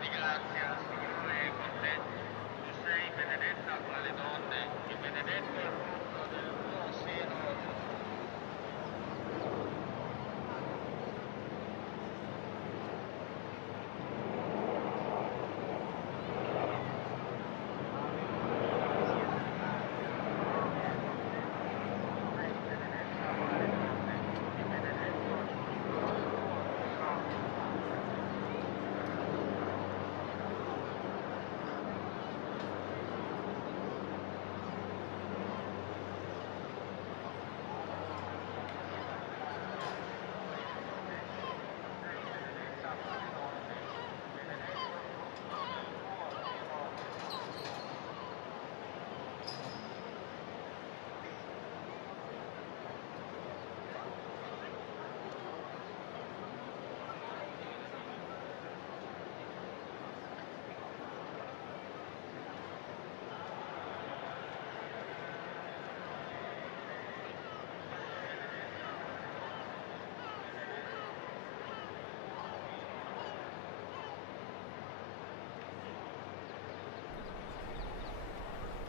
di grazia, Signore è con te. Tu sei benedetta fra le donne e benedetto è il frutto del tuo seno, Gesù.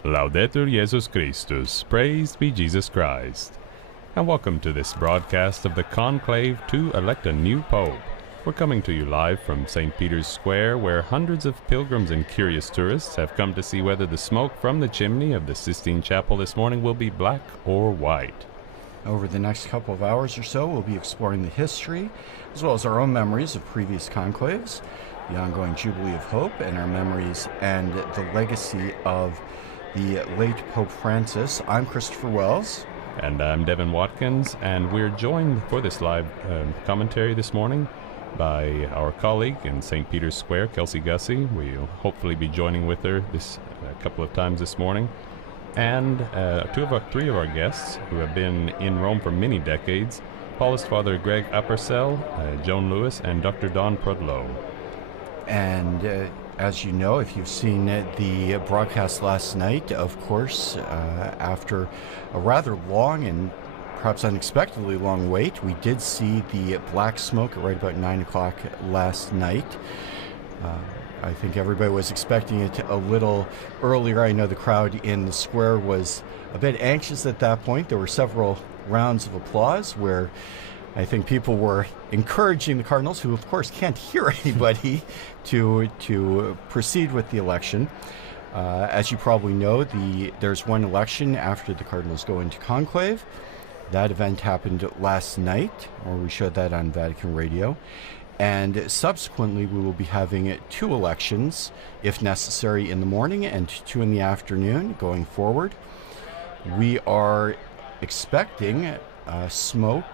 Laudetur Jesus Christus, praised be Jesus Christ. And welcome to this broadcast of the conclave to elect a new pope. We're coming to you live from St. Peter's Square, where hundreds of pilgrims and curious tourists have come to see whether the smoke from the chimney of the Sistine Chapel this morning will be black or white. Over the next couple of hours or so, we'll be exploring the history, as well as our own memories of previous conclaves, the ongoing Jubilee of Hope, and our memories and the legacy of the late Pope Francis. I'm Christopher Wells. And I'm Devin Watkins, and we're joined for this live commentary this morning by our colleague in St. Peter's Square, Kelsey Gussie. We'll hopefully be joining with her this couple of times this morning. And three of our guests who have been in Rome for many decades, Paulist Father Greg Appercell, Joan Lewis, and Dr. Don Prudlow. And as you know, if you've seen the broadcast last night, of course, after a rather long and perhaps unexpectedly long wait, we did see the black smoke at right about 9 o'clock last night. I think everybody was expecting it a little earlier. I know the crowd in the square was a bit anxious at that point. There were several rounds of applause where I think people were encouraging the Cardinals, who of course can't hear anybody, to proceed with the election. As you probably know, there's one election after the Cardinals go into conclave. That event happened last night, or we showed that on Vatican Radio. And subsequently, we will be having 2 elections, if necessary, in the morning and 2 in the afternoon going forward. We are expecting smoke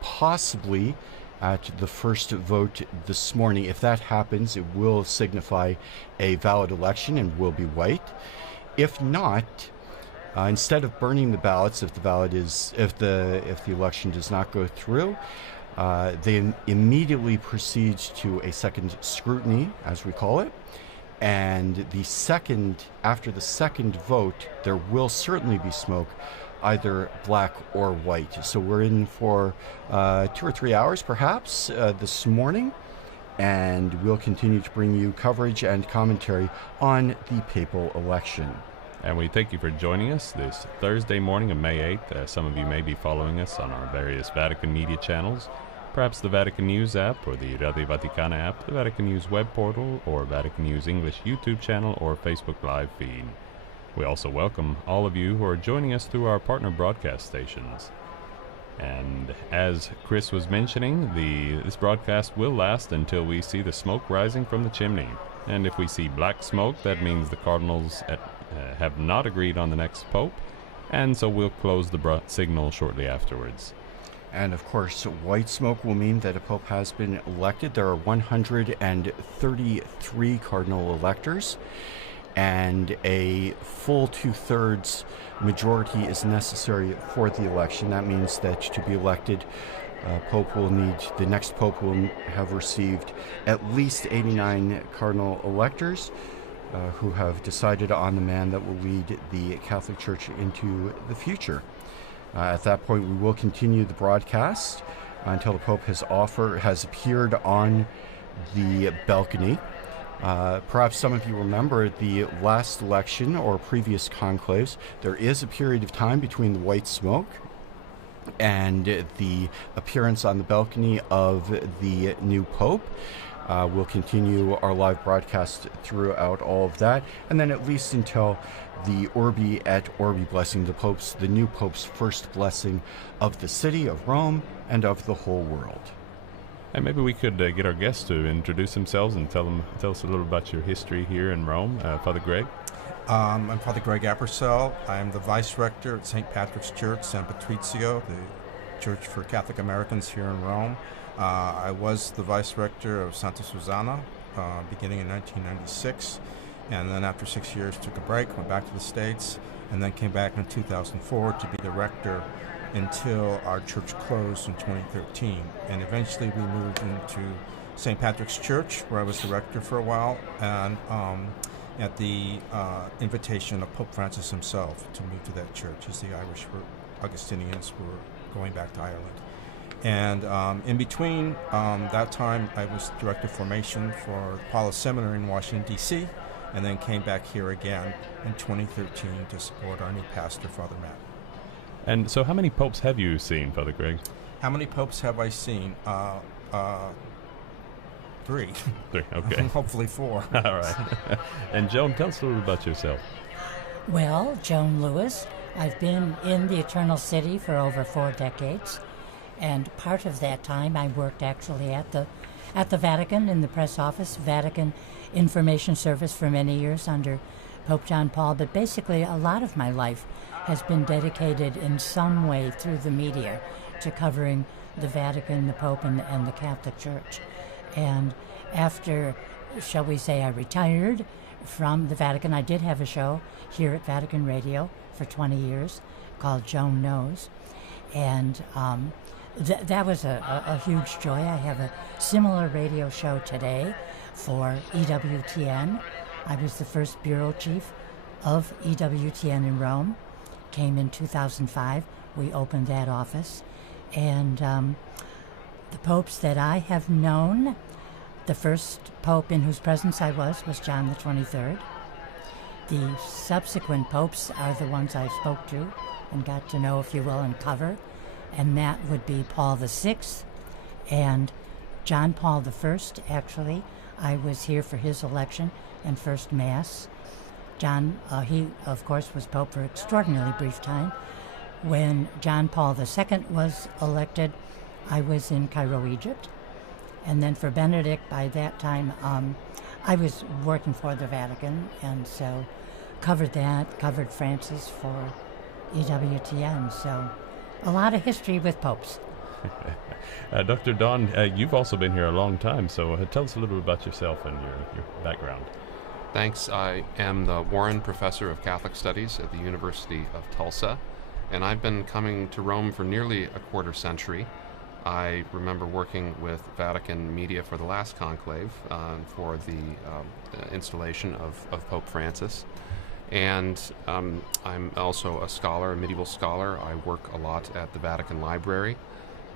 possibly at the first vote this morning. If that happens, it will signify a valid election and will be white. If not, instead of burning the ballots, if the election does not go through, they immediately proceed to a second scrutiny, as we call it. And after the second vote, there will certainly be smoke, either black or white. So we're in for 2 or 3 hours perhaps this morning, and we'll continue to bring you coverage and commentary on the papal election. And we thank you for joining us this Thursday morning of May 8th. Some of you may be following us on our various Vatican media channels, perhaps the Vatican News app or the Radio Vaticana app, the Vatican News web portal, or Vatican News English YouTube channel or Facebook Live feed. We also welcome all of you who are joining us through our partner broadcast stations. And as Chris was mentioning, this broadcast will last until we see the smoke rising from the chimney. And if we see black smoke, that means the Cardinals have not agreed on the next Pope, and so we'll close the signal shortly afterwards. And of course, white smoke will mean that a Pope has been elected. There are 133 cardinal electors, and a full 2/3 majority is necessary for the election. That means that to be elected, the next Pope will have received at least 89 cardinal electors who have decided on the man that will lead the Catholic Church into the future. At that point, we will continue the broadcast until the Pope has appeared on the balcony. Perhaps some of you remember the last election or previous conclaves. There is a period of time between the white smoke and the appearance on the balcony of the new pope. We'll continue our live broadcast throughout all of that, and then at least until the Urbi et Orbi blessing, the new pope's first blessing of the city of Rome and of the whole world. And maybe we could get our guests to introduce themselves and tell us a little about your history here in Rome. Father Greg? I'm Father Greg Appercell. I'm the Vice Rector at St. Patrick's Church, San Patrizio, the Church for Catholic Americans here in Rome. I was the Vice Rector of Santa Susanna beginning in 1996, and then after 6 years took a break, went back to the States, and then came back in 2004 to be the Rector until our church closed in 2013. And eventually we moved into St. Patrick's Church, where I was the rector for a while, and at the invitation of Pope Francis himself to move to that church, as the Irish Augustinians were going back to Ireland. And in between that time, I was director of formation for Paulus Seminary in Washington, D.C., and then came back here again in 2013 to support our new pastor, Father Matt. And so how many popes have you seen, Father Greg? How many popes have I seen? 3. 3, okay. Hopefully 4. All right. And Joan, tell us a little about yourself. Well, Joan Lewis. I've been in the Eternal City for over 4 decades, and part of that time I worked actually at the Vatican in the press office, Vatican Information Service for many years under Pope John Paul, but basically a lot of my life has been dedicated in some way through the media to covering the Vatican, the Pope, and the Catholic Church. And after, shall we say, I retired from the Vatican, I did have a show here at Vatican Radio for 20 years called Joan Knows. And that was a huge joy. I have a similar radio show today for EWTN. I was the first bureau chief of EWTN in Rome. Came in 2005. We opened that office. And the popes that I have known, the first pope in whose presence I was John the 23rd. The subsequent popes are the ones I spoke to and got to know, if you will, and cover. And that would be Paul VI and John Paul I, actually. I was here for his election and first Mass. John, he, of course, was Pope for an extraordinarily brief time. When John Paul II was elected, I was in Cairo, Egypt. And then for Benedict, by that time, I was working for the Vatican, and so covered Francis for EWTN. So a lot of history with popes. Dr. Don, you've also been here a long time, so tell us a little bit about yourself and your background. Thanks. I am the Warren Professor of Catholic Studies at the University of Tulsa, and I've been coming to Rome for nearly a quarter century. I remember working with Vatican media for the last conclave for the installation of Pope Francis. And I'm also a scholar, a medieval scholar. I work a lot at the Vatican Library.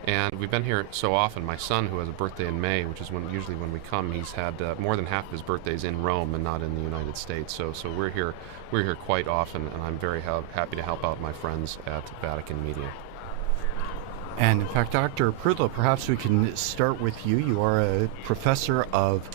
And we've been here so often. My son, who has a birthday in May, which is usually when we come, he's had more than half of his birthdays in Rome and not in the United States. So we're here quite often, and I'm very happy to help out my friends at Vatican Media. And in fact, Dr. Prudlow, perhaps we can start with you. You are a professor of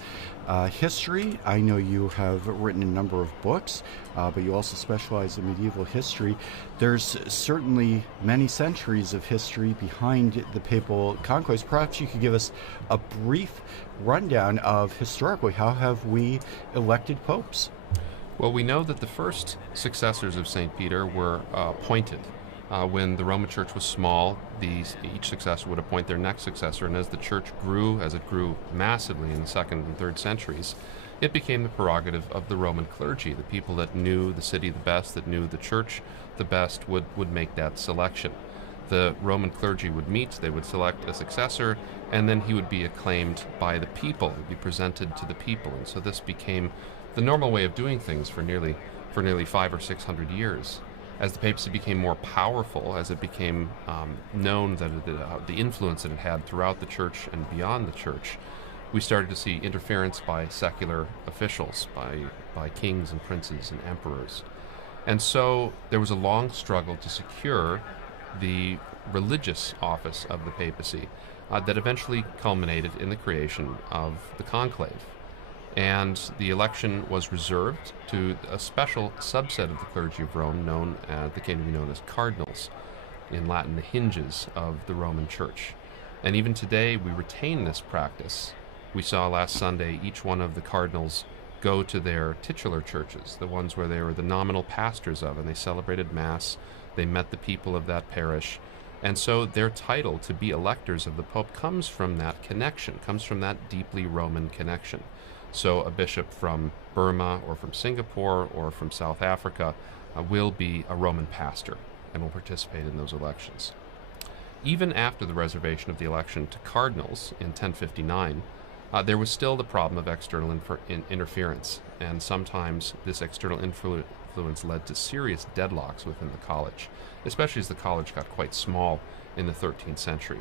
history. I know you have written a number of books, but you also specialize in medieval history. There's certainly many centuries of history behind the papal conclaves. Perhaps you could give us a brief rundown of historically how have we elected popes? Well, we know that the first successors of St. Peter were appointed. When the Roman Church was small, each successor would appoint their next successor, and as the Church grew, as it grew massively in the 2nd and 3rd centuries, it became the prerogative of the Roman clergy. The people that knew the city the best, that knew the Church the best, would make that selection. The Roman clergy would meet, they would select a successor, and then he would be acclaimed by the people, he would be presented to the people. And so this became the normal way of doing things for nearly 500 or 600 years. As the papacy became more powerful, as it became known that the influence that it had throughout the church and beyond the church, we started to see interference by secular officials, by kings and princes and emperors. And so there was a long struggle to secure the religious office of the papacy that eventually culminated in the creation of the conclave. And the election was reserved to a special subset of the clergy of Rome that came to be known as cardinals, in Latin the hinges of the Roman Church. And even today we retain this practice. We saw last Sunday each one of the cardinals go to their titular churches, the ones where they were the nominal pastors of, and they celebrated Mass, they met the people of that parish. And so their title to be electors of the Pope comes from that connection, comes from that deeply Roman connection. So a bishop from Burma or from Singapore or from South Africa will be a Roman pastor and will participate in those elections. Even after the reservation of the election to cardinals in 1059, there was still the problem of external interference, and sometimes this external influence led to serious deadlocks within the college, especially as the college got quite small in the 13th century.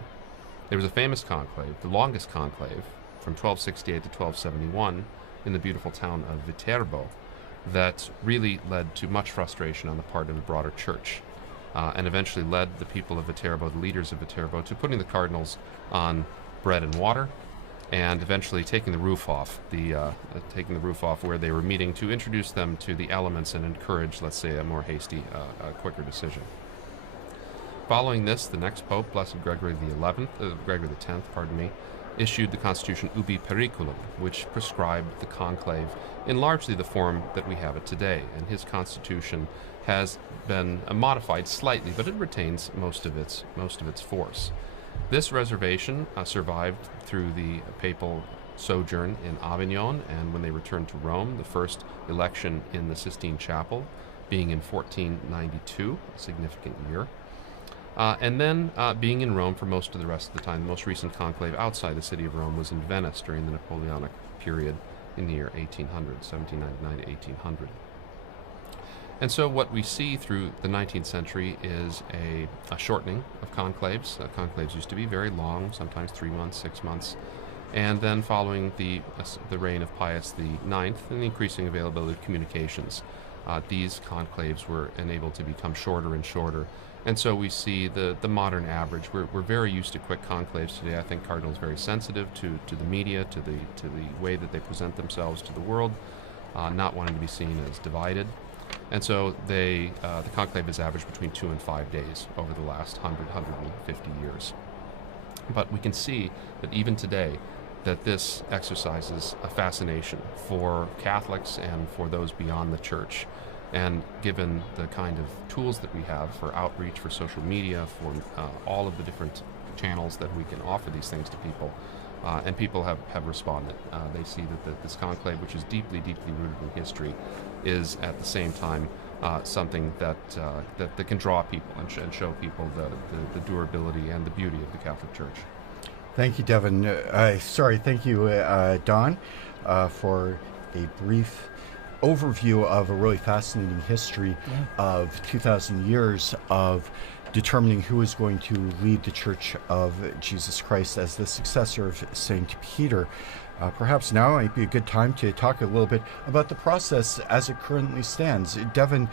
There was a famous conclave, the longest conclave, from 1268 to 1271 in the beautiful town of Viterbo, that really led to much frustration on the part of the broader church, and eventually led the people of Viterbo, the leaders of Viterbo, to putting the cardinals on bread and water, and eventually taking the roof off where they were meeting to introduce them to the elements and encourage, let's say, a more hasty, quicker decision. Following this, the next pope, Blessed Gregory X, issued the constitution Ubi Periculum, which prescribed the conclave in largely the form that we have it today. And his constitution has been modified slightly, but it retains most of its force. This reservation survived through the papal sojourn in Avignon, and when they returned to Rome, the first election in the Sistine Chapel being in 1492, a significant year. And then being in Rome for most of the rest of the time. The most recent conclave outside the city of Rome was in Venice during the Napoleonic period in the year 1800, 1799 to 1800. And so what we see through the 19th century is a shortening of conclaves. Conclaves used to be very long, sometimes 3 months, 6 months. And then following the reign of Pius IX and the increasing availability of communications, these conclaves were enabled to become shorter and shorter. And so we see the modern average. We're very used to quick conclaves today. I think cardinals are very sensitive to the media, to the way that they present themselves to the world, not wanting to be seen as divided. And so the conclave has averaged between 2 and 5 days over the last 150 years. But we can see that even today, that this exercises a fascination for Catholics and for those beyond the Church. And given the kind of tools that we have for outreach, for social media, for all of the different channels that we can offer these things to people, and people have responded. They see that this conclave, which is deeply, deeply rooted in history, is at the same time something that can draw people and show people the durability and the beauty of the Catholic Church. Thank you, Devin. Thank you, Don, for a brief overview of a really fascinating history of 2,000 years of determining who is going to lead the Church of Jesus Christ as the successor of St. Peter. Perhaps now might be a good time to talk a little bit about the process as it currently stands. Devin,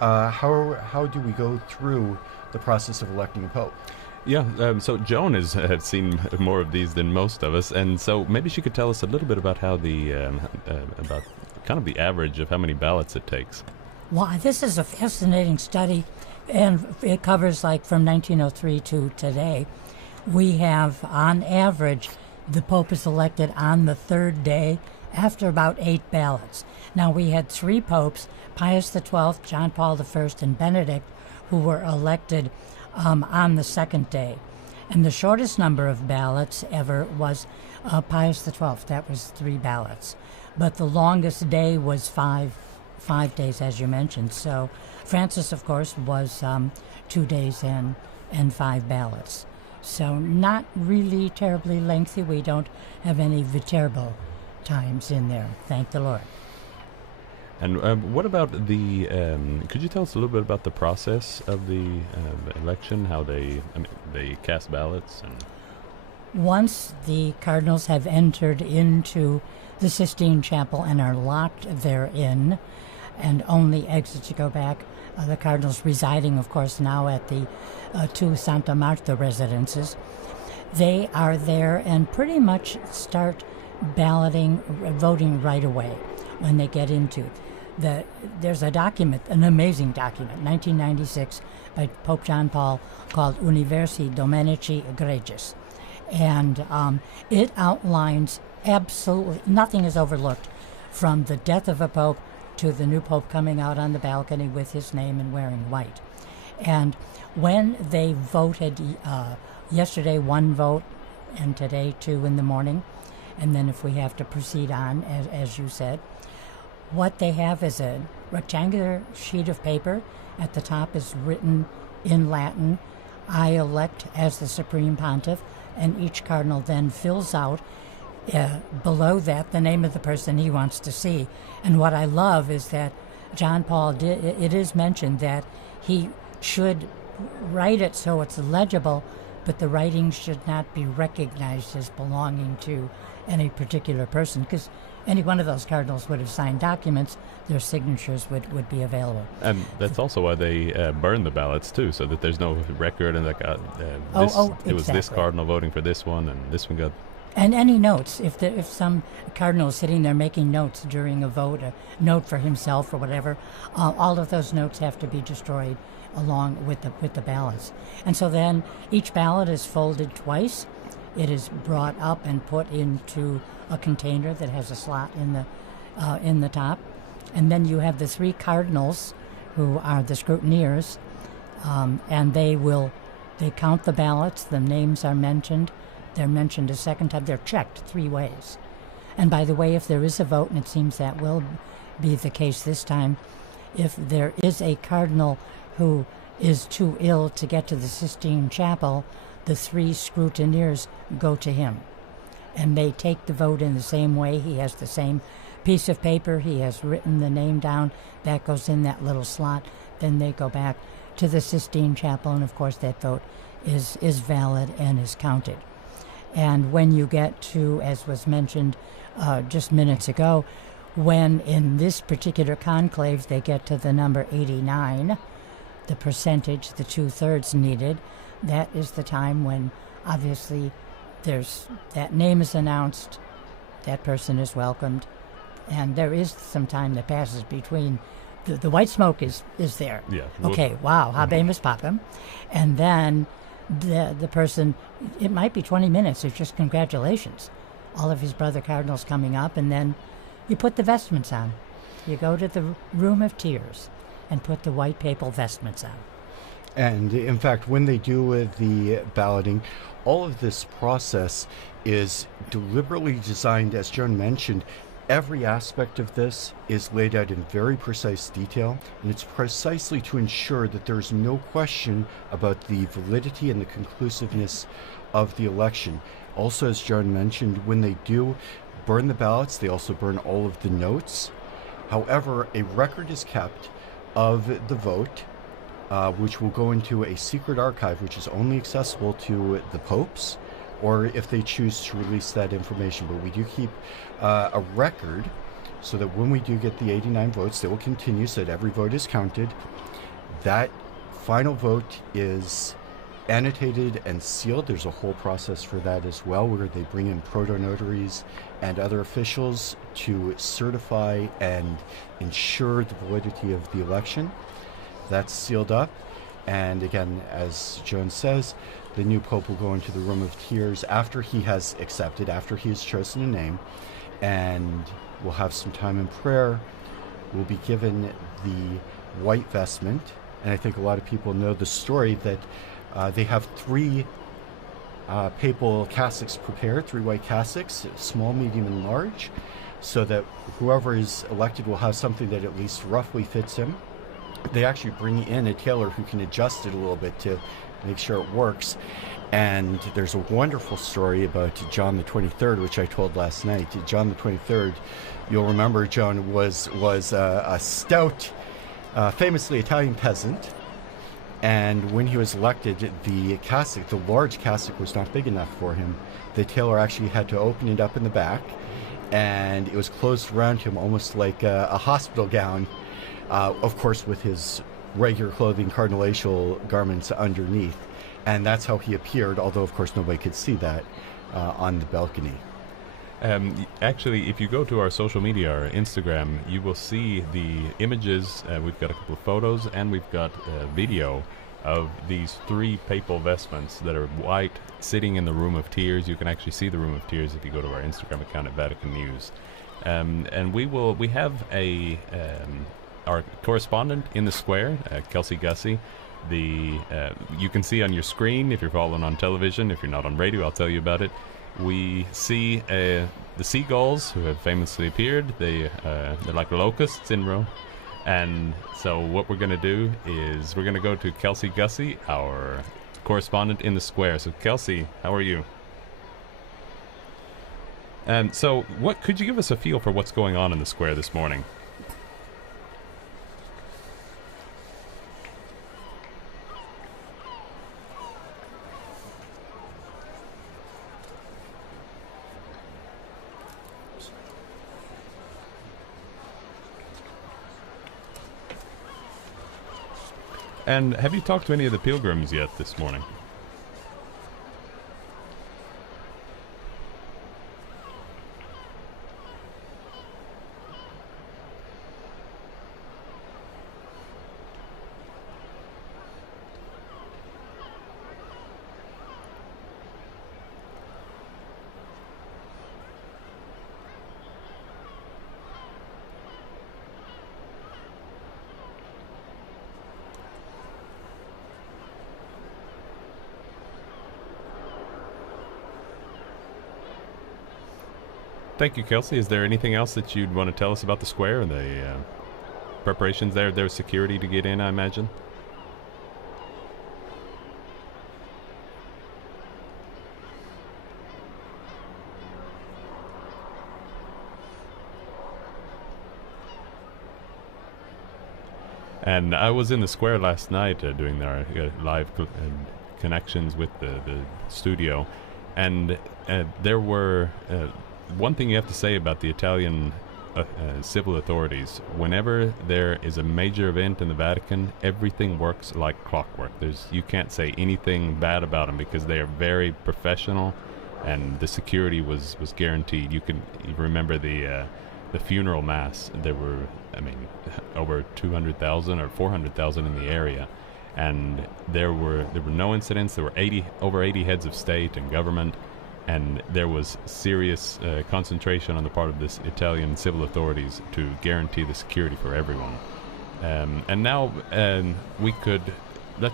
how do we go through the process of electing a pope? Yeah, so Joan has seen more of these than most of us, and so maybe she could tell us a little bit about how about kind of the average of how many ballots it takes. Well, this is a fascinating study, and it covers like from 1903 to today. We have, on average, the Pope is elected on the third day after about 8 ballots. Now, we had 3 popes, Pius XII, John Paul I, and Benedict, who were elected on the second day. And the shortest number of ballots ever was Pius XII. That was 3 ballots. But the longest day was 5 days, as you mentioned. So Francis, of course, was 2 days and 5 ballots. So not really terribly lengthy. We don't have any Viterbo times in there, thank the Lord. And what about could you tell us a little bit about the process of the election, how they cast ballots? once the cardinals have entered into the Sistine Chapel and are locked therein, and only exit to go back, the cardinals residing, of course, now at the two Santa Marta residences, they are there and pretty much start voting right away when they get into it. There's a document, an amazing document, 1996, by Pope John Paul, called Universi Dominici Egregius. And it outlines absolutely, nothing is overlooked, from the death of a pope to the new pope coming out on the balcony with his name and wearing white. And when they voted, yesterday 1 vote, and today 2 in the morning, and then if we have to proceed on, as you said, what they have is a rectangular sheet of paper. At the top is written in Latin, "I elect as the Supreme Pontiff," and each cardinal then fills out below that the name of the person he wants to see. And what I love is that John Paul it is mentioned that he should write it so it's legible, but the writing should not be recognized as belonging to any particular person, because any one of those cardinals would have signed documents, their signatures would be available. And that's also why they burn the ballots, too, so that there's no record and it was this cardinal voting for this one, and this one got... And any notes, if some cardinal is sitting there making notes during a vote, a note for himself or whatever, all of those notes have to be destroyed along with the ballots. And so then each ballot is folded twice. It is brought up and put into a container that has a slot in the top, and then you have the 3 cardinals who are the scrutineers, and they count the ballots. The names are mentioned. They're mentioned a second time. They're checked 3 ways. And by the way, if there is a vote, and it seems that will be the case this time, if there is a cardinal who is too ill to get to the Sistine Chapel, the 3 scrutineers go to him. And they take the vote in the same way. He has the same piece of paper. He has written the name down. That goes in that little slot. Then they go back to the Sistine Chapel, and of course that vote is valid and is counted. And when you get to, as was mentioned just minutes ago, when in this particular conclave they get to the number 89, the percentage, the 2/3 needed, that is the time when obviously that name is announced, that person is welcomed, and there is some time that passes between the white smoke is there. Yeah. Okay, wow, habemus papam. And then the person, it might be 20 minutes, it's just congratulations. All of his brother cardinals coming up, and then you put the vestments on. You go to the room of tears and put the white papal vestments on. And in fact, when they do the balloting, all of this process is deliberately designed, as Joan mentioned. Every aspect of this is laid out in very precise detail, and it's precisely to ensure that there's no question about the validity and the conclusiveness of the election. Also, as Joan mentioned, when they do burn the ballots, they also burn all of the notes. However, a record is kept of the vote, which will go into a secret archive, which is only accessible to the popes, or if they choose to release that information. But we do keep a record so that when we do get the 89 votes, they will continue so that every vote is counted. That final vote is annotated and sealed. There's a whole process for that as well, where they bring in proto-notaries and other officials to certify and ensure the validity of the election. That's sealed up, and again, as Joan says, the new pope will go into the room of tears after he has accepted, after he has chosen a name, and we'll have some time in prayer. We'll be given the white vestment, and I think a lot of people know the story that they have 3 papal cassocks prepared, 3 white cassocks, small, medium, and large, so that whoever is elected will have something that at least roughly fits him. They actually bring in a tailor who can adjust it a little bit to make sure it works. And there's a wonderful story about John the 23rd, which I told last night. John the 23rd, you'll remember, John, was a stout, famously Italian peasant And when he was elected, the cassock, the large cassock, was not big enough for him. The tailor actually had to open it up in the back, and it was closed around him almost like a hospital gown, of course with his regular clothing, cardinalatial garments underneath. And that's how he appeared, although of course nobody could see that on the balcony. Actually, if you go to our social media, our Instagram, you will see the images. We've got a couple of photos, and we've got a video of these 3 papal vestments that are white, sitting in the Room of Tears. You can actually see the Room of Tears if you go to our Instagram account at Vatican News. And we have our correspondent in the square, Kelsey Gussie. You can see on your screen if you're following on television. If you're not on radio, I'll tell you about it. We see the seagulls who have famously appeared. They're like locusts in row. And so what we're going to do is we're going to go to Kelsey Gussie, our correspondent in the square. So Kelsey, how are you? So what could you give us a feel for what's going on in the square this morning? And have you talked to any of the pilgrims yet this morning? Thank you, Kelsey. Is there anything else that you'd want to tell us about the square and the preparations there? There's security to get in, I imagine? And I was in the square last night doing our live connections with the studio, and there were... one thing you have to say about the Italian civil authorities, whenever there is a major event in the Vatican, everything works like clockwork. You can't say anything bad about them because they are very professional, and the security was guaranteed. You remember the funeral mass. There were, over 200,000 or 400,000 in the area, and there were no incidents. There were over 80 heads of state and government. And there was serious concentration on the part of this Italian civil authorities to guarantee the security for everyone. And now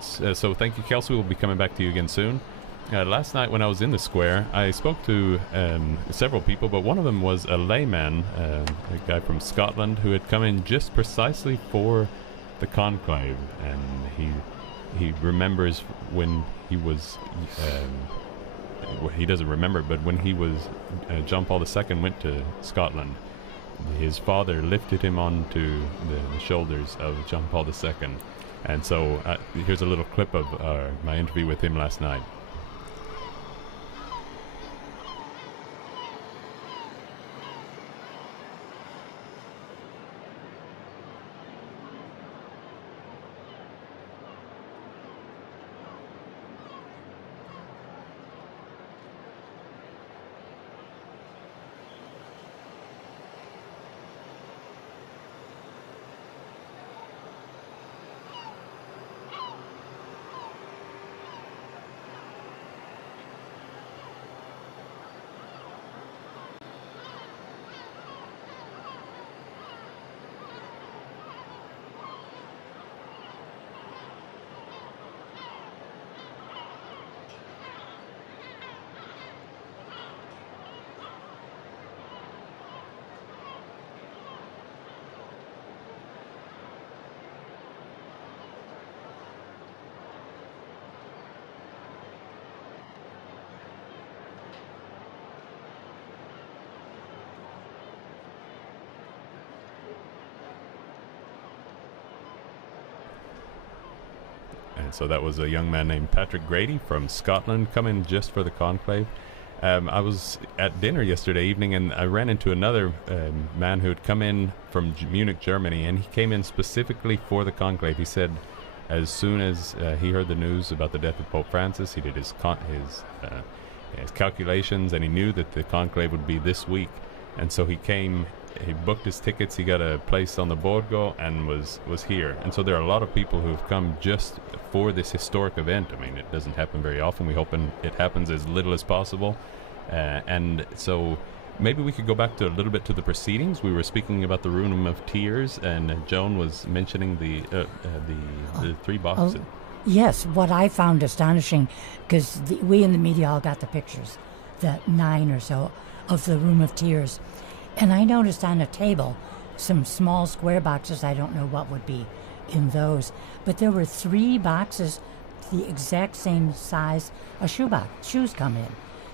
so thank you, Kelsey. We'll be coming back to you again soon. Last night when I was in the square, I spoke to several people, but one of them was a layman, a guy from Scotland who had come in just precisely for the conclave. And he remembers when he was... he doesn't remember, but when he was John Paul II went to Scotland, his father lifted him onto the shoulders of John Paul II. And so here's a little clip of my interview with him last night. And so that was a young man named Patrick Grady from Scotland coming just for the conclave. I was at dinner yesterday evening, and I ran into another man who had come in from Munich, Germany, and he came in specifically for the conclave. He said as soon as he heard the news about the death of Pope Francis, he did his calculations, and he knew that the conclave would be this week. And so he came, he booked his tickets, he got a place on the Borgo, and was here. And so there are a lot of people who have come just for this historic event. I mean, it doesn't happen very often. We hope it happens as little as possible. And so maybe we could go back to a little bit to the proceedings. We were speaking about the Room of Tears, and Joan was mentioning the 3 boxes. Yes, what I found astonishing, because we in the media all got the pictures, the 9 or so of the Room of Tears. And I noticed on a table some small square boxes. I don't know what would be in those, but there were 3 boxes the exact same size a shoebox. Shoes come in.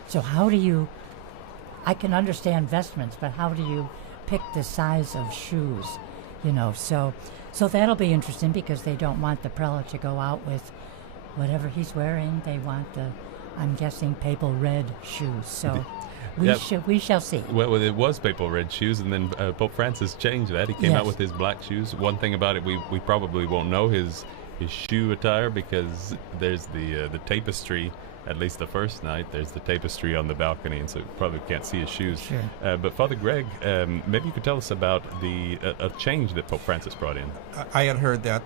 So how do you, I can understand vestments, but how do you pick the size of shoes? So that'll be interesting, because they don't want the prelate to go out with whatever he's wearing. They want I'm guessing, papal red shoes. So we shall see. Well, it was papal red shoes, and then Pope Francis changed that. He came out with his black shoes. One thing about it, we probably won't know his shoe attire, because there's the tapestry. At least the first night, there's the tapestry on the balcony, and so you probably can't see his shoes. Sure. But Father Greg, maybe you could tell us about a change that Pope Francis brought in. I had heard that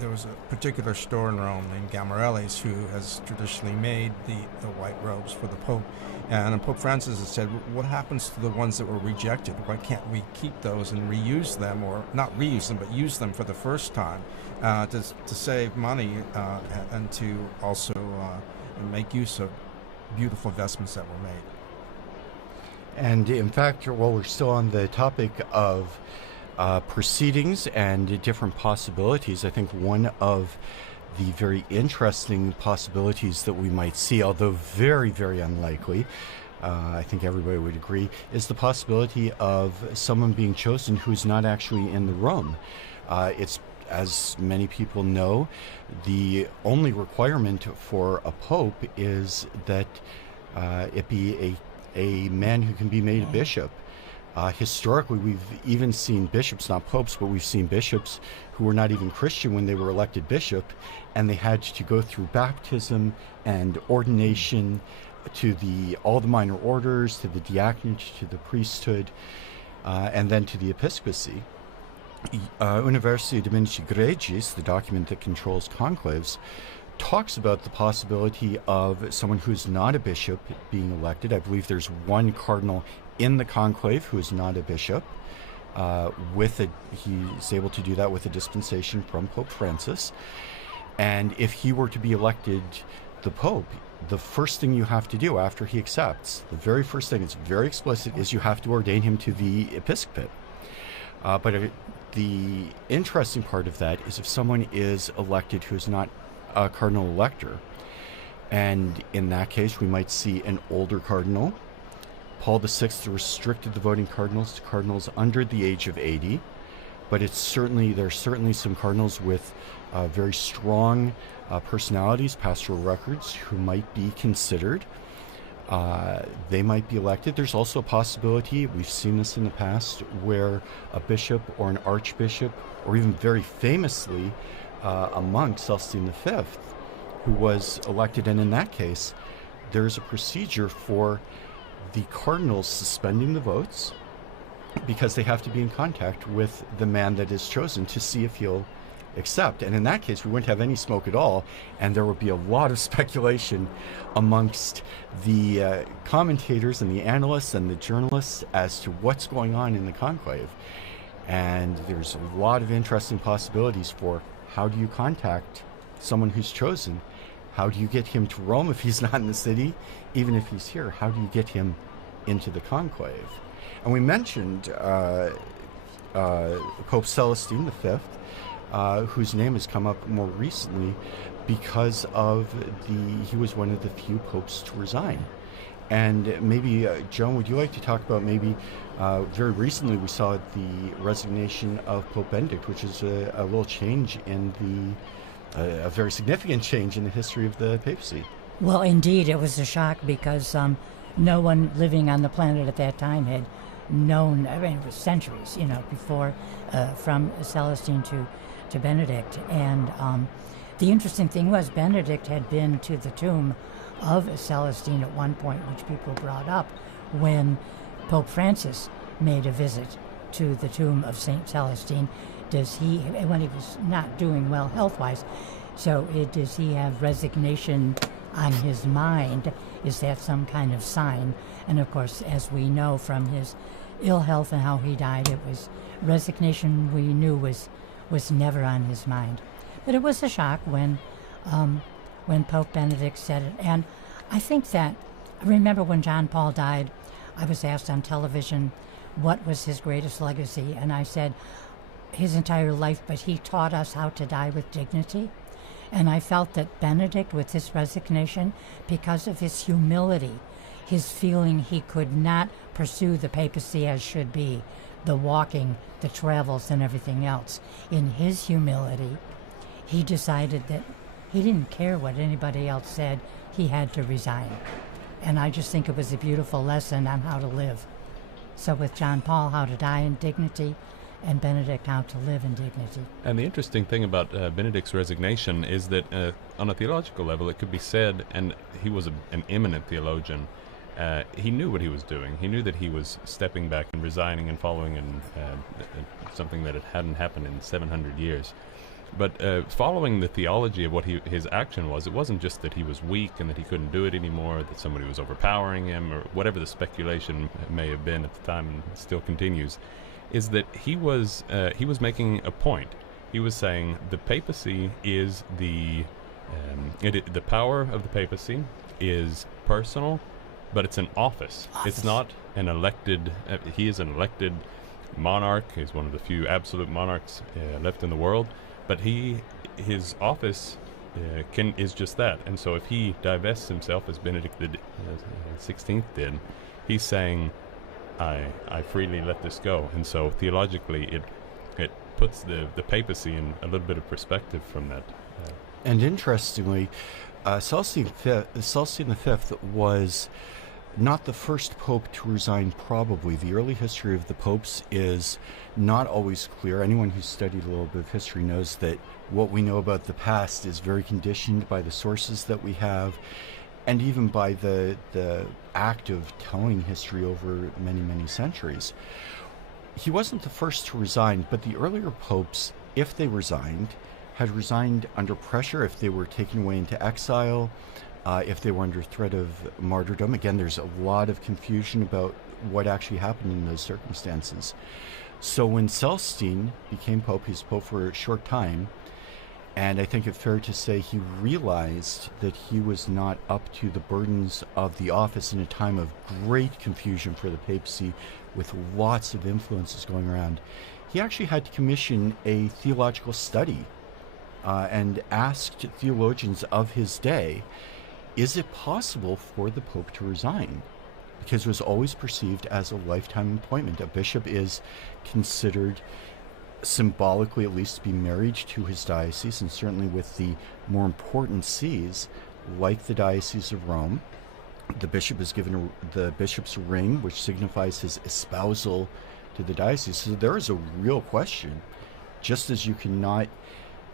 there was a particular store in Rome named Gamarelli's who has traditionally made the white robes for the Pope. And Pope Francis has said, what happens to the ones that were rejected? Why can't we keep those and reuse them, or not reuse them, but use them for the first time to save money and to also make use of beautiful vestments that were made. And in fact, while we're still on the topic of proceedings and different possibilities, I think one of the very interesting possibilities that we might see, although very, very unlikely, I think everybody would agree, is the possibility of someone being chosen who's not actually in the room. It's, as many people know, the only requirement for a pope is that it be a man who can be made a bishop. Historically, we've even seen bishops, not popes, but we've seen bishops who were not even Christian when they were elected bishop, and they had to go through baptism and ordination to all the minor orders, to the diaconate, to the priesthood, and then to the episcopacy. University Dominici Gregis, the document that controls conclaves, talks about the possibility of someone who's not a bishop being elected. I believe there's one cardinal in the conclave who is not a bishop. He's able to do that with a dispensation from Pope Francis. And if he were to be elected the Pope, the first thing you have to do after he accepts, the very first thing, it's very explicit, is you have to ordain him to the episcopate. But the interesting part of that is if someone is elected who is not a cardinal elector, and in that case we might see an older cardinal. Paul VI restricted the voting cardinals to cardinals under the age of 80, but there are certainly some cardinals with very strong personalities, pastoral records, who might be considered. They might be elected. There's also a possibility, we've seen this in the past, where a bishop or an archbishop, or even very famously a monk, Celestine V, who was elected, and in that case there's a procedure for the cardinals suspending the votes, because they have to be in contact with the man that is chosen to see if he'll accept. And in that case, we wouldn't have any smoke at all, and there would be a lot of speculation amongst the commentators and the analysts and the journalists as to what's going on in the conclave. And there's a lot of interesting possibilities for how do you contact someone who's chosen? How do you get him to Rome if he's not in the city? Even if he's here, how do you get him into the conclave? And we mentioned Pope Celestine V, whose name has come up more recently because he was one of the few popes to resign. And maybe, Joan, would you like to talk about maybe, very recently we saw the resignation of Pope Benedict, which is a little change in a very significant change in the history of the papacy. Well, indeed, it was a shock because no one living on the planet at that time had known, I mean, it was centuries, before, from Celestine to Benedict. And the interesting thing was Benedict had been to the tomb of Celestine at one point, which people brought up when Pope Francis made a visit to the tomb of St. Celestine. When he was not doing well health-wise, does he have resignation on his mind? Is that some kind of sign? And of course, as we know from his ill health and how he died, it was resignation we knew was never on his mind. But it was a shock when Pope Benedict said it. And I think that, I remember when John Paul died, I was asked on television what was his greatest legacy, and I said his entire life, but he taught us how to die with dignity. And I felt that Benedict, with his resignation, because of his humility, his feeling he could not pursue the papacy as should be, the walking, the travels, and everything else, in his humility, he decided that he didn't care what anybody else said, he had to resign. And I just think it was a beautiful lesson on how to live. So with John Paul, how to die in dignity, and Benedict, how to live in dignity. And the interesting thing about Benedict's resignation is that on a theological level, it could be said, and he was an eminent theologian, he knew what he was doing. He knew that he was stepping back and resigning and following in something that hadn't happened in 700 years. But following the theology of what his action was, it wasn't just that he was weak and that he couldn't do it anymore, that somebody was overpowering him, or whatever the speculation may have been at the time and still continues, is that he was making a point. He was saying the papacy is the power of the papacy is personal, but it's an office. It's not an elected. He is an elected monarch. He's one of the few absolute monarchs left in the world. But his office is just that. And so if he divests himself, as Benedict the 16th did, he's saying, I freely let this go. And so theologically, it puts the papacy in a little bit of perspective from that. And interestingly, Celestine V was not the first pope to resign, probably. The early history of the popes is not always clear. Anyone who's studied a little bit of history knows that what we know about the past is very conditioned by the sources that we have, and even by the act of telling history over many, many centuries. He wasn't the first to resign, but the earlier popes, if they resigned, had resigned under pressure, if they were taken away into exile, if they were under threat of martyrdom. Again, there's a lot of confusion about what actually happened in those circumstances. So when Celestine became pope, he was pope for a short time, and I think it's fair to say he realized that he was not up to the burdens of the office in a time of great confusion for the papacy, with lots of influences going around. He actually had to commission a theological study and asked theologians of his day, is it possible for the Pope to resign? Because it was always perceived as a lifetime appointment. A bishop is considered symbolically, at least, to be married to his diocese, and certainly with the more important sees, like the Diocese of Rome, the bishop is given the bishop's ring, which signifies his espousal to the diocese. So there is a real question. Just as you cannot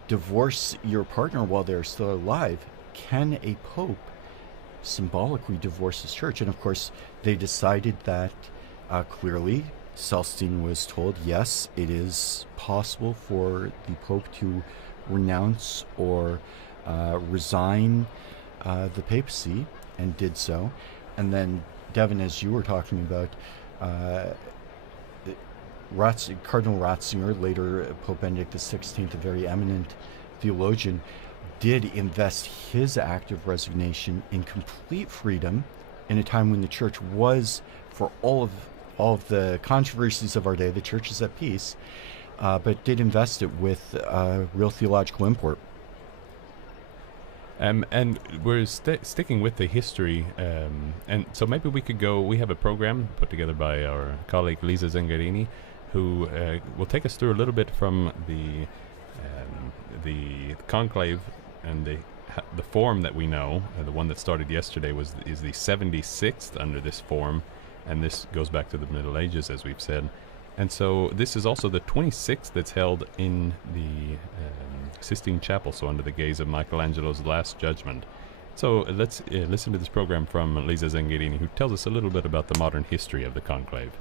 divorce your partner while they're still alive, can a pope symbolically divorce his church? And of course, they decided that clearly. Celestine was told, yes, it is possible for the pope to renounce or resign the papacy, and did so. And then, Devin, as you were talking about, Cardinal Ratzinger, later Pope Benedict XVI, a very eminent theologian, did invest his act of resignation in complete freedom in a time when the church was, for all of the controversies of our day, the church is at peace, but did invest it with real theological import. And we're sticking with the history, and so maybe we could go, we have a program put together by our colleague Lisa Zengarini, who will take us through a little bit from the the conclave and the form that we know, the one that started yesterday, is the 76th under this form, and this goes back to the Middle Ages, as we've said. And so this is also the 26th that's held in the Sistine Chapel, so under the gaze of Michelangelo's Last Judgment. So let's listen to this program from Lisa Zengerini, who tells us a little bit about the modern history of the conclave.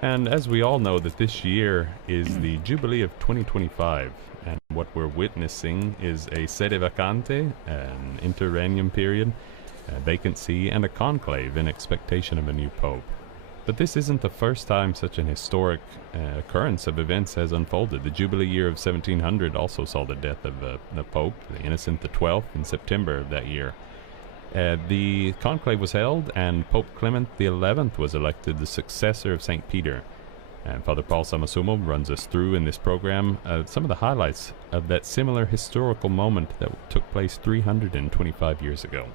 And as we all know, that this year is the Jubilee of 2025, and what we're witnessing is a sede vacante, an interregnum period, a vacancy, and a conclave in expectation of a new pope. But this isn't the first time such an historic occurrence of events has unfolded. The Jubilee year of 1700 also saw the death of the Pope, the Innocent XII, in September of that year. The conclave was held, and Pope Clement XI was elected the successor of St. Peter. And Father Paul Samasumo runs us through in this program some of the highlights of that similar historical moment that took place 325 years ago.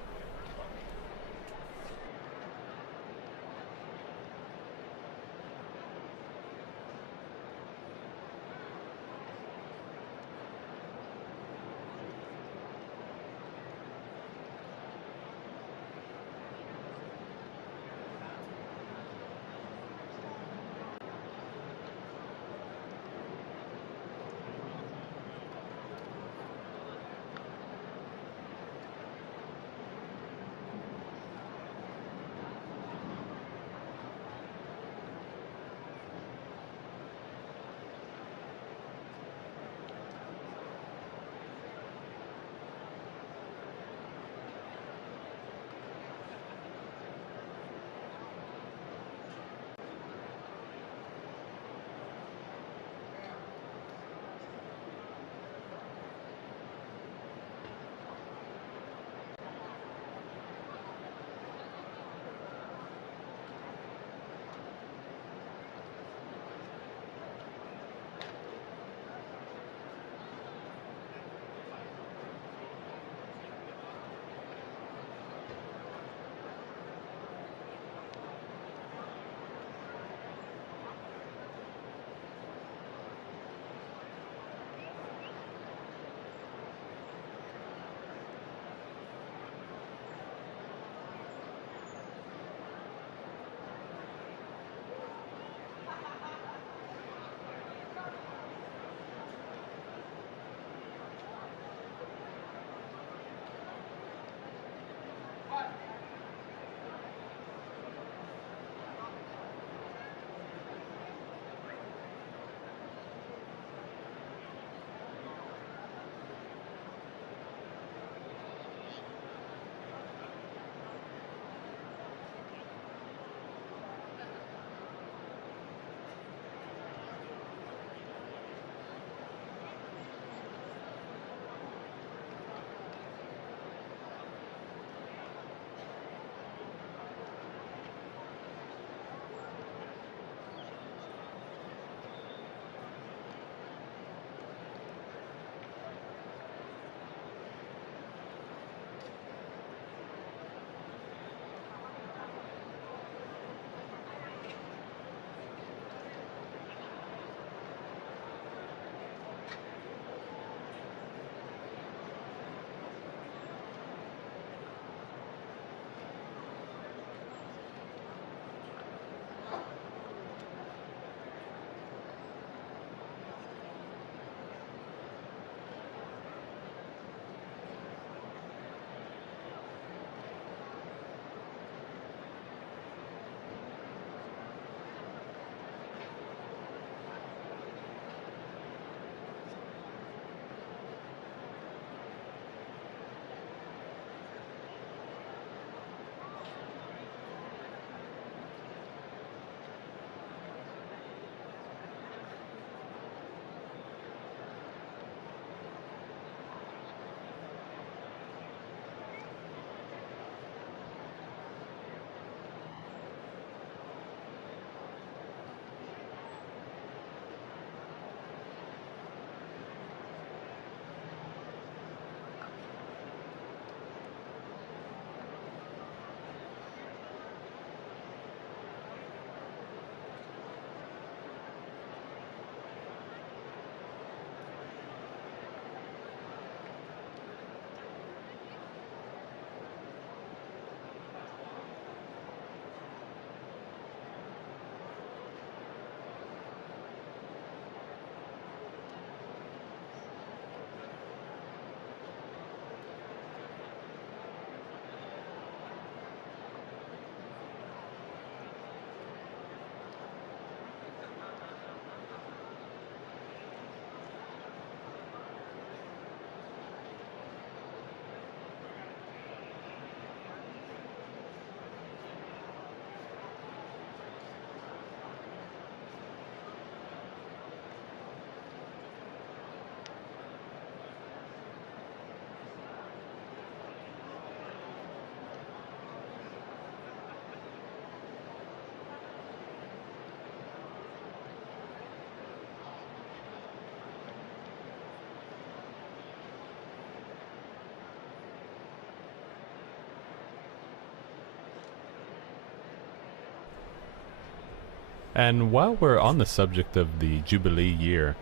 And while we're on the subject of the Jubilee year,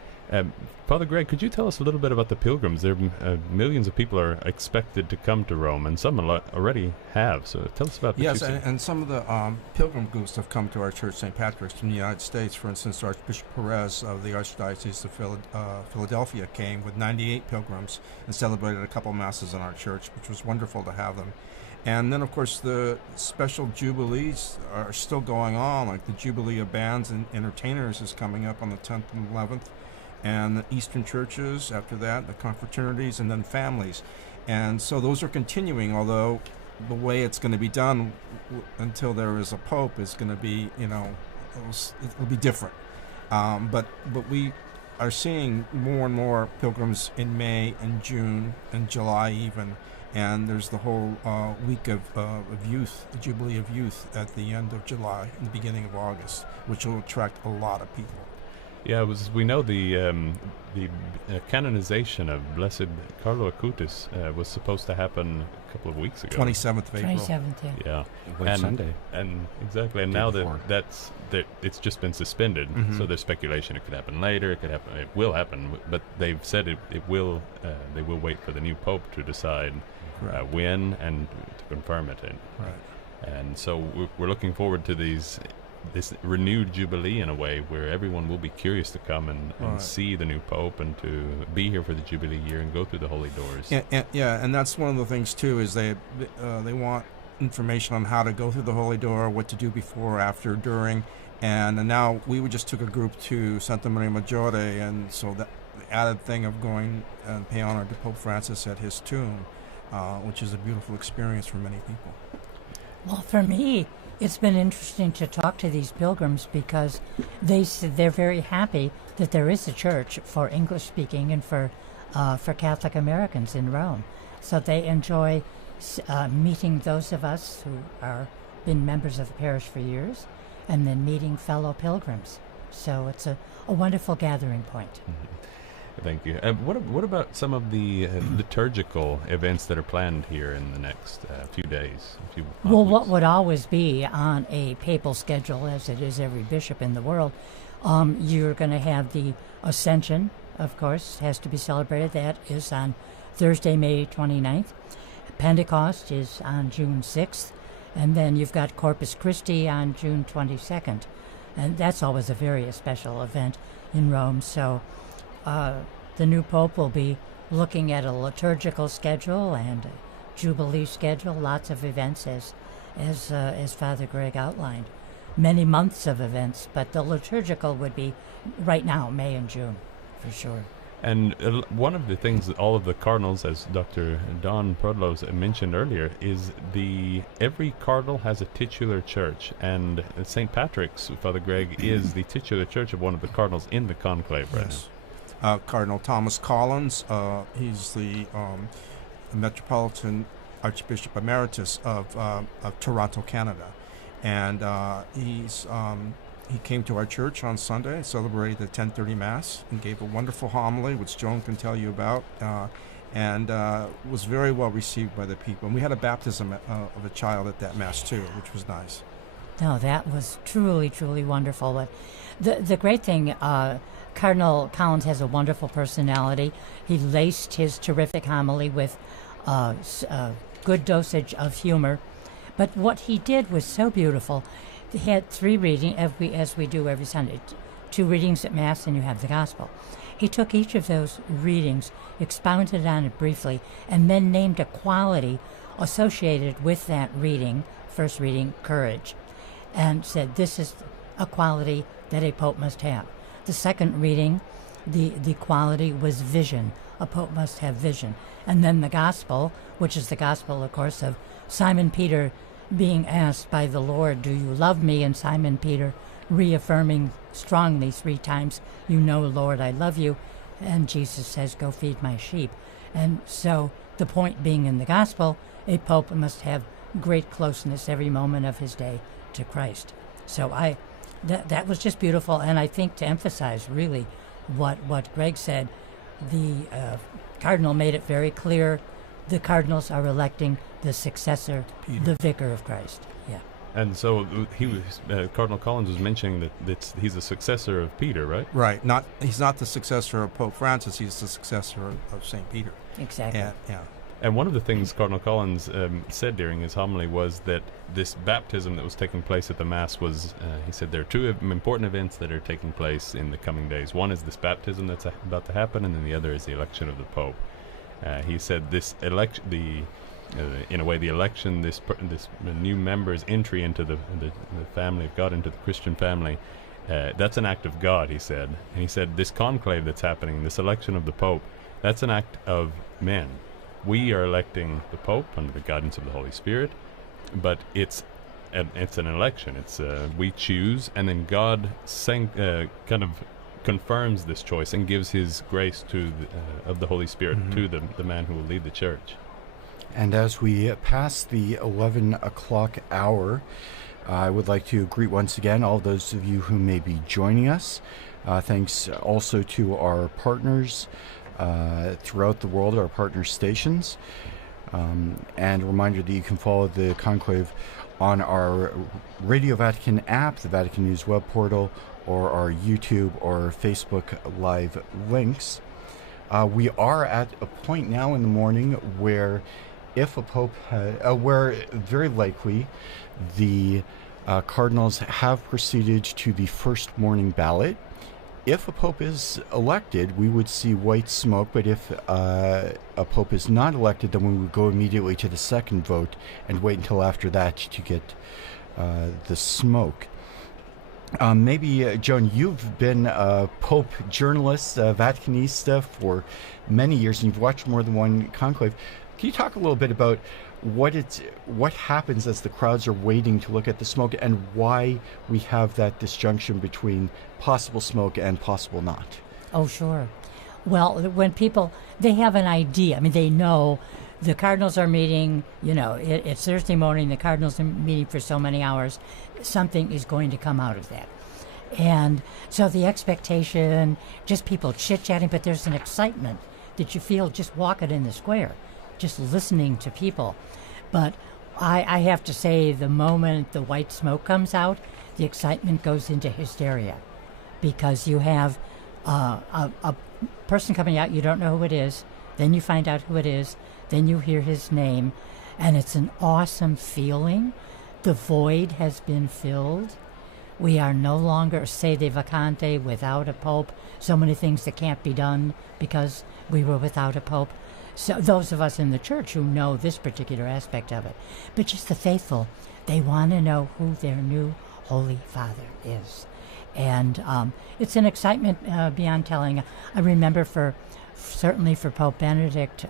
Father Greg, could you tell us a little bit about the pilgrims? There, millions of people are expected to come to Rome, and some already have. So tell us about the Yes, and some of the pilgrim groups have come to our church, St. Patrick's, from the United States. For instance, Archbishop Perez of the Archdiocese of Philadelphia came with 98 pilgrims and celebrated a couple masses in our church, which was wonderful to have them. And then, of course, the special jubilees are still going on, like the Jubilee of Bands and Entertainers is coming up on the 10th and 11th. And the Eastern churches after that, the confraternities, and then families. And so those are continuing, although the way it's going to be done until there is a pope is going to be, it'll be different. But we are seeing more and more pilgrims in May and June and July even. And there's the whole week of youth, the Jubilee of Youth at the end of July and the beginning of August, which will attract a lot of people. Yeah, we know the canonization of Blessed Carlo Acutis was supposed to happen a couple of weeks ago. 27th of April. 27th, yeah. Late Sunday. And exactly, and now that it's just been suspended, so there's speculation it could happen later, it will happen, but they've said it will. They will wait for the new pope to decide when and to confirm it. And so we're looking forward to this renewed jubilee in a way where everyone will be curious to come and see the new pope and to be here for the jubilee year and go through the holy doors. And that's one of the things too, is they want information on how to go through the holy door, what to do before, after, during, and now we just took a group to Santa Maria Maggiore, and so that the added thing of going and pay honor to Pope Francis at his tomb, which is a beautiful experience for many people. Well, for me, it's been interesting to talk to these pilgrims because they're very happy that there is a church for English-speaking and for Catholic Americans in Rome. So they enjoy meeting those of us who are been members of the parish for years, and then meeting fellow pilgrims. So it's a wonderful gathering point. Mm-hmm. Thank you. What about some of the liturgical events that are planned here in the next few days? Well, what would always be on a papal schedule, as it is every bishop in the world, you're going to have the Ascension, of course, has to be celebrated. That is on Thursday, May 29th. Pentecost is on June 6th. And then you've got Corpus Christi on June 22nd. And that's always a very special event in Rome. So the new pope will be looking at a liturgical schedule and a jubilee schedule, lots of events as Father Greg outlined. Many months of events, but the liturgical would be right now, May and June, for sure. And one of the things that all of the cardinals, as Dr. Don Prodlos mentioned earlier, is every cardinal has a titular church, and St. Patrick's, Father Greg, is the titular church of one of the cardinals in the conclave right now. Cardinal Thomas Collins, he's the Metropolitan Archbishop Emeritus of Toronto, Canada, and he came to our church on Sunday, celebrated the 10:30 Mass, and gave a wonderful homily, which Joan can tell you about, and was very well received by the people. And we had a baptism of a child at that Mass too, which was nice. No, that was truly, truly wonderful. The great thing, Cardinal Collins has a wonderful personality. He laced his terrific homily with a good dosage of humor. But what he did was so beautiful. He had 3 readings, as we do every Sunday. 2 readings at Mass, and you have the Gospel. He took each of those readings, expounded on it briefly, and then named a quality associated with that reading, first reading, courage, and said this is a quality that a pope must have. The second reading, the quality was vision. A pope must have vision. And then the Gospel, which is the Gospel, of course, of Simon Peter being asked by the Lord, do you love me? And Simon Peter reaffirming strongly 3 times, you know, Lord, I love you. And Jesus says, go feed my sheep. And so the point being in the Gospel, a pope must have great closeness every moment of his day to Christ. So that was just beautiful. And I think to emphasize really what Greg said, the Cardinal made it very clear the Cardinals are electing the successor, Peter, the Vicar of Christ. Yeah. And so Cardinal Collins was mentioning that he's a successor of Peter, right? Right. He's not the successor of Pope Francis. He's the successor of St. Peter. Exactly. Yeah. And one of the things Cardinal Collins said during his homily was that this baptism that was taking place at the Mass was, he said, there are two important events that are taking place in the coming days. One is this baptism that's about to happen, and then the other is the election of the Pope. He said this election, in a way, the election, the new member's entry into the family of God, into the Christian family, that's an act of God, he said. And he said this conclave that's happening, this election of the Pope, that's an act of men. We are electing the Pope under the guidance of the Holy Spirit, but it's an election. It's we choose, and then God kind of confirms this choice and gives His grace of the Holy Spirit to the man who will lead the Church. And as we pass the 11 o'clock hour, I would like to greet once again all those of you who may be joining us. Thanks also to our partners throughout the world, our partner stations. And a reminder that you can follow the conclave on our Radio Vatican app, the Vatican News web portal, or our YouTube or Facebook live links. We are at a point now in the morning where if a pope where very likely the cardinals have proceeded to the first morning ballot. If a pope is elected, we would see white smoke, but if a pope is not elected, then we would go immediately to the second vote and wait until after that to get the smoke. Maybe, Joan, you've been a Pope journalist, Vaticanista, for many years, and you've watched more than one conclave. Can you talk a little bit about what happens as the crowds are waiting to look at the smoke, and why we have that disjunction between possible smoke and possible not? Oh, sure. Well, when people, they have an idea. I mean, they know the cardinals are meeting, it's Thursday morning, the cardinals are meeting for so many hours. Something is going to come out of that. And so the expectation, just people chit-chatting, but there's an excitement that you feel just walking in the square, just listening to people. But I have to say, the moment the white smoke comes out, the excitement goes into hysteria, because you have a person coming out, you don't know who it is, then you find out who it is, then you hear his name, and it's an awesome feeling. The void has been filled. We are no longer sede vacante, without a pope. So many things that can't be done because we were without a pope. So those of us in the church who know this particular aspect of it. But just the faithful, they want to know who their new Holy Father is. And it's an excitement beyond telling. I remember certainly for Pope Benedict,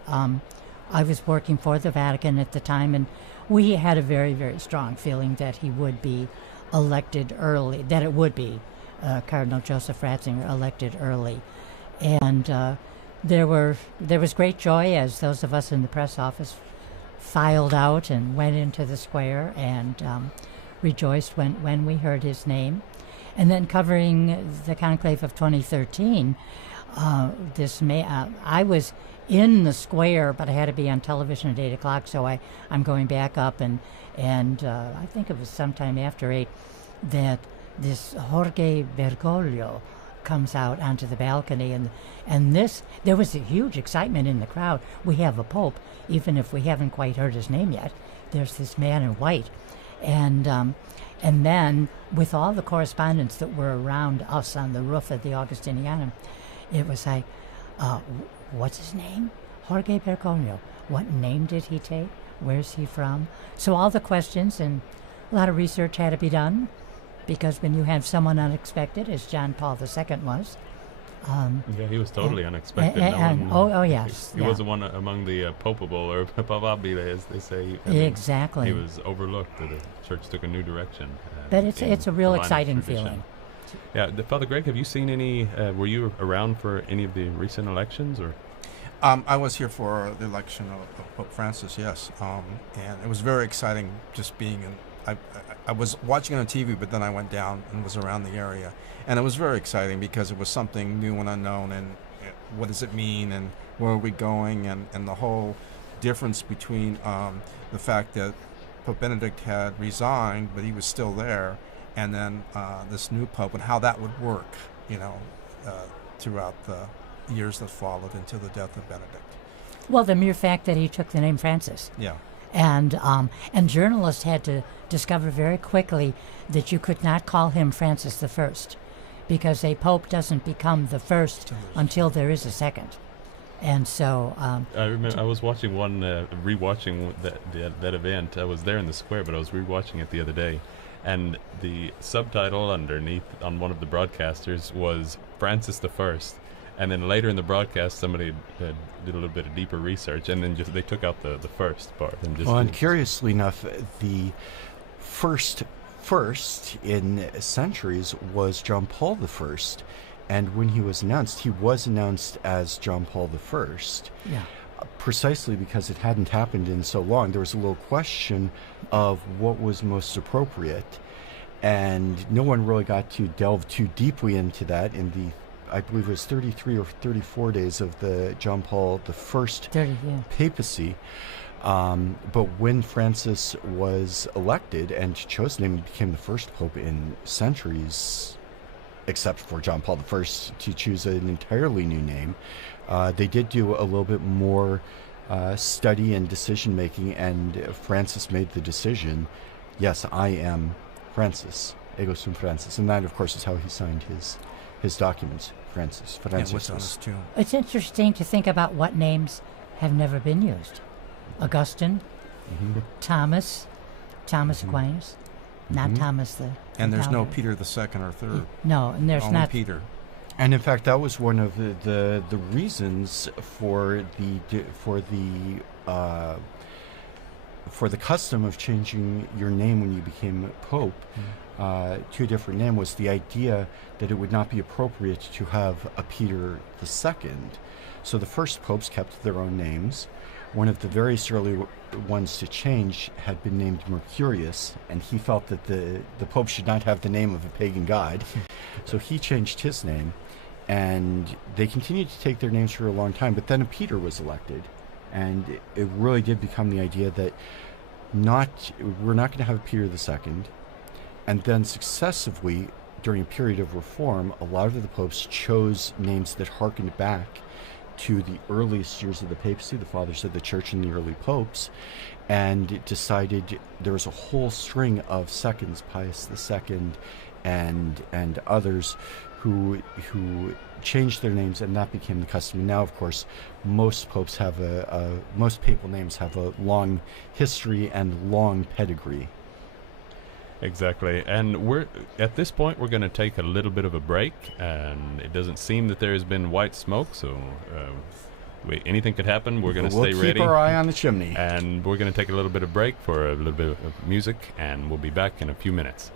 I was working for the Vatican at the time, and we had a very, very strong feeling that he would be elected early, that it would be Cardinal Joseph Ratzinger elected early. And there was great joy as those of us in the press office filed out and went into the square and rejoiced when we heard his name. And then covering the conclave of 2013, I was in the square, but I had to be on television at 8 o'clock, so I'm going back up, and I think it was sometime after 8 that this Jorge Bergoglio comes out onto the balcony, and there was a huge excitement in the crowd. We have a pope, even if we haven't quite heard his name yet. There's this man in white, and then with all the correspondents that were around us on the roof of the Augustinianum, it was like, what's his name? Jorge Bergoglio. What name did he take? Where's he from? So all the questions, and a lot of research had to be done, because when you have someone unexpected, as John Paul II was. He was totally unexpected. Yes. He wasn't one among the popable or papabile, as they say. Exactly. He was overlooked. The church took a new direction. But it's a real exciting feeling. Yeah, Father Greg, have you seen any? Were you around for any of the recent elections, or? I was here for the election of Pope Francis, yes, and it was very exciting just being in. I was watching it on TV, but then I went down and was around the area, and it was very exciting because it was something new and unknown, and what does it mean, and where are we going, and the whole difference between the fact that Pope Benedict had resigned, but he was still there, and then this new Pope, and how that would work, throughout the years that followed until the death of Benedict. Well, the mere fact that he took the name Francis. Yeah. And journalists had to discover very quickly that you could not call him Francis the First, because a pope doesn't become the first until there is a second. And so I remember I was watching rewatching that event. I was there in the square, but I was rewatching it the other day, and the subtitle underneath on one of the broadcasters was Francis the First. And then later in the broadcast, somebody did a little bit of deeper research, and then they took out the first part. And curiously enough, the first in centuries was John Paul I, and when he was announced as John Paul I. Yeah. Precisely because it hadn't happened in so long. There was a little question of what was most appropriate, and no one really got to delve too deeply into that in the, I believe it was 33 or 34 days of the John Paul I papacy. But when Francis was elected and chosen, he became the first pope in centuries, except for John Paul I, to choose an entirely new name. They did do a little bit more study and decision making, and Francis made the decision, yes, I am Francis, ego sum Francis. And that, of course, is how he signed his documents, Francis. And what's on his tomb. It's interesting to think about what names have never been used. Augustine, Thomas Aquinas, not Thomas the And there's no Founder. Peter the Second or Third. No, and there's Only not Peter. And in fact, that was one of the reasons for the custom of changing your name when you became pope to a different name, was the idea that it would not be appropriate to have a Peter II. So the first popes kept their own names. One of the very early ones to change had been named Mercurius, and he felt that the pope should not have the name of a pagan god. So he changed his name, and they continued to take their names for a long time. But then a Peter was elected, and it really did become the idea that we're not going to have a Peter II. And then successively, during a period of reform, a lot of the popes chose names that harkened back to the earliest years of the papacy, the fathers of the church and the early popes, and decided there was a whole string of seconds, Pius II and others, who changed their names, and that became the custom. And now, of course, most popes have most papal names have a long history and long pedigree. Exactly. And at this point, we're going to take a little bit of a break, and it doesn't seem that there has been white smoke, so anything could happen. We're going to stay ready. We'll keep our eye on the chimney. And we're going to take a little bit of break for a little bit of music, and we'll be back in a few minutes.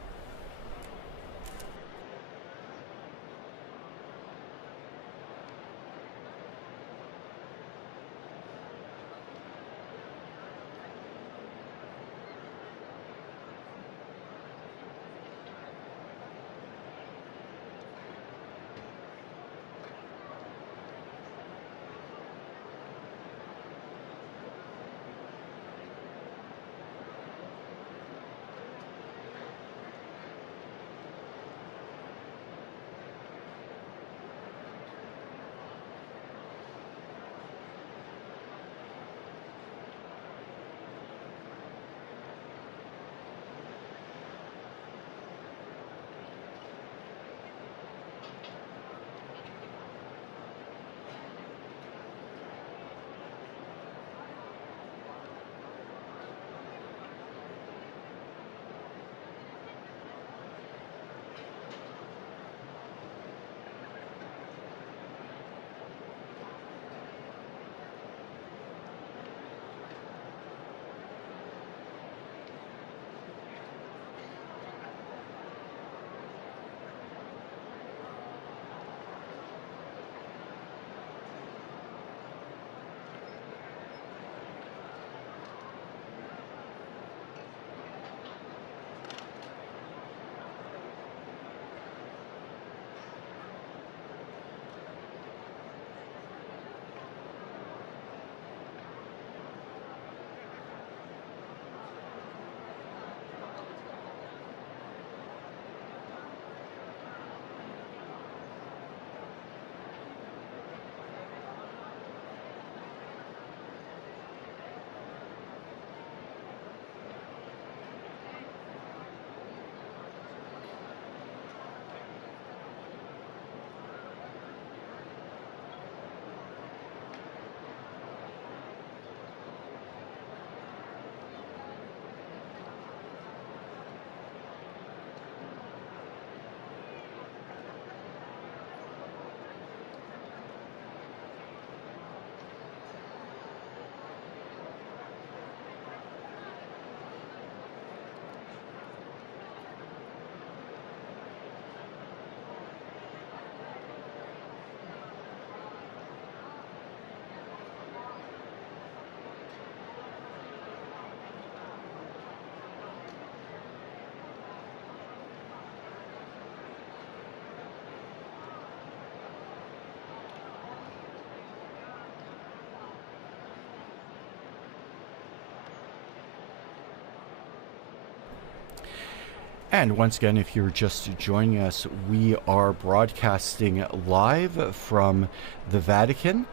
And once again, if you're just joining us, we are broadcasting live from the Vatican.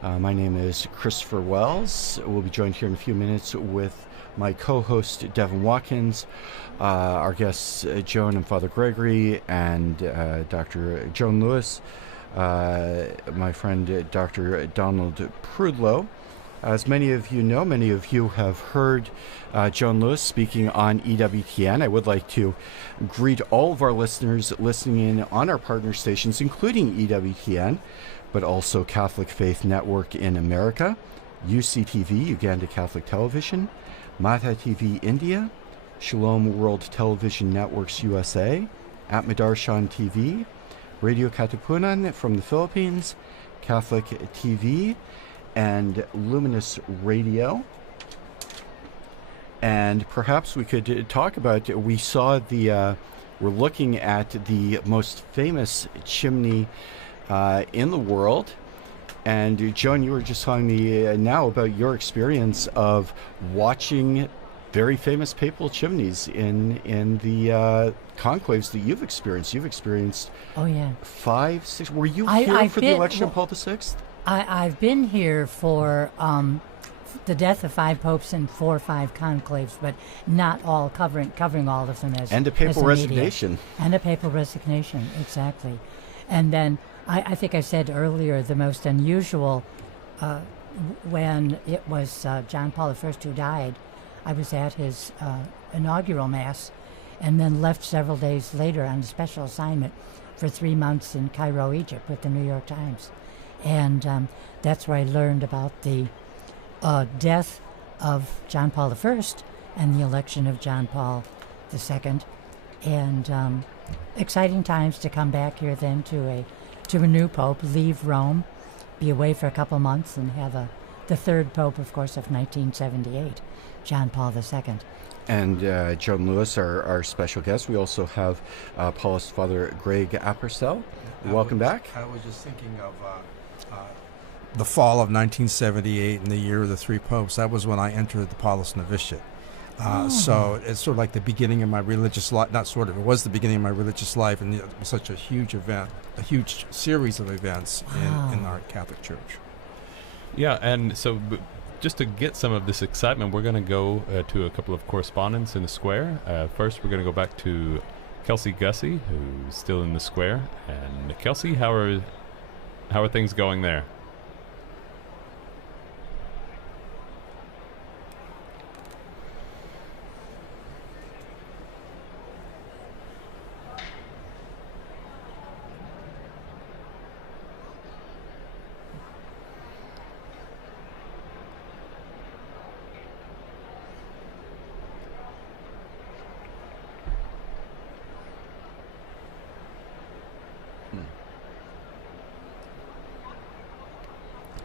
My name is Christopher Wells. We'll be joined here in a few minutes with my co-host, Devin Watkins, our guests, Joan and Father Gregory, and Dr. Joan Lewis, my friend, Dr. Donald Prudlow. As many of you know, many of you have heard Joan Lewis speaking on EWTN. I would like to greet all of our listeners listening in on our partner stations, including EWTN, but also Catholic Faith Network in America, UCTV, Uganda Catholic Television, Mata TV India, Shalom World Television Networks USA, Atmadarshan TV, Radio Katipunan from the Philippines, Catholic TV, and Luminous Radio. And perhaps we could talk about, we saw we're looking at the most famous chimney in the world. And Joan, you were just telling me now about your experience of watching very famous papal chimneys in the conclaves that you've experienced. You've experienced 5, 6. Were you here for the election of Paul VI? I've been here for the death of 5 popes and 4 or 5 conclaves, but not all covering all of them as and a papal resignation. And a papal resignation, exactly. And then I think I said earlier the most unusual when it was John Paul I who died. I was at his inaugural mass, and then left several days later on a special assignment for 3 months in Cairo, Egypt, with the New York Times. And that's where I learned about the death of John Paul I and the election of John Paul II. And exciting times to come back here then to a new pope, leave Rome, be away for a couple months, and have the third pope, of course, of 1978, John Paul II. And Joan Lewis, our special guest. We also have Paulist Father Greg Appercell. Welcome back. I was just thinking of the fall of 1978 and the year of the 3 popes. That was when I entered the Paulist novitiate. So it's sort of like the beginning of my religious life. Not sort of, it was the beginning of my religious life, and it was such a huge event, a huge series of events in our Catholic Church. Yeah, and so just to get some of this excitement, we're going to go to a couple of correspondents in the square. First, we're going to go back to Kelsey Gussie, who's still in the square. And Kelsey, how are things going there?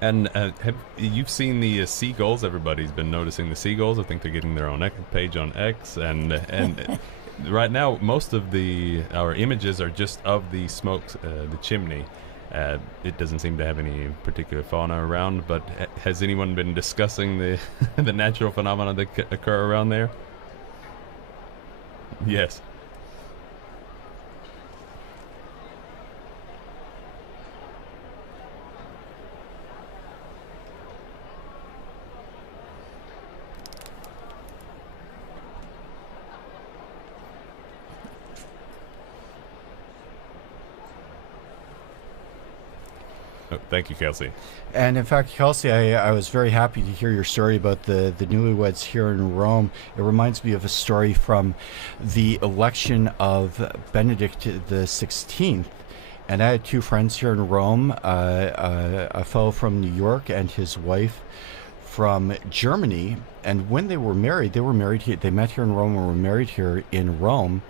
And you've seen the seagulls. Everybody's been noticing the seagulls. I think they're getting their own page on X. And right now, most of our images are just of the smoke, the chimney. It doesn't seem to have any particular fauna around. But has anyone been discussing the the natural phenomena that occur around there? Yes. Thank you, Kelsey. And in fact, Kelsey, I was very happy to hear your story about the newlyweds here in Rome. It reminds me of a story from the election of Benedict XVI. And I had 2 friends here in Rome, a fellow from New York and his wife from Germany. And when they were married here. They met here in Rome and were married here in Rome.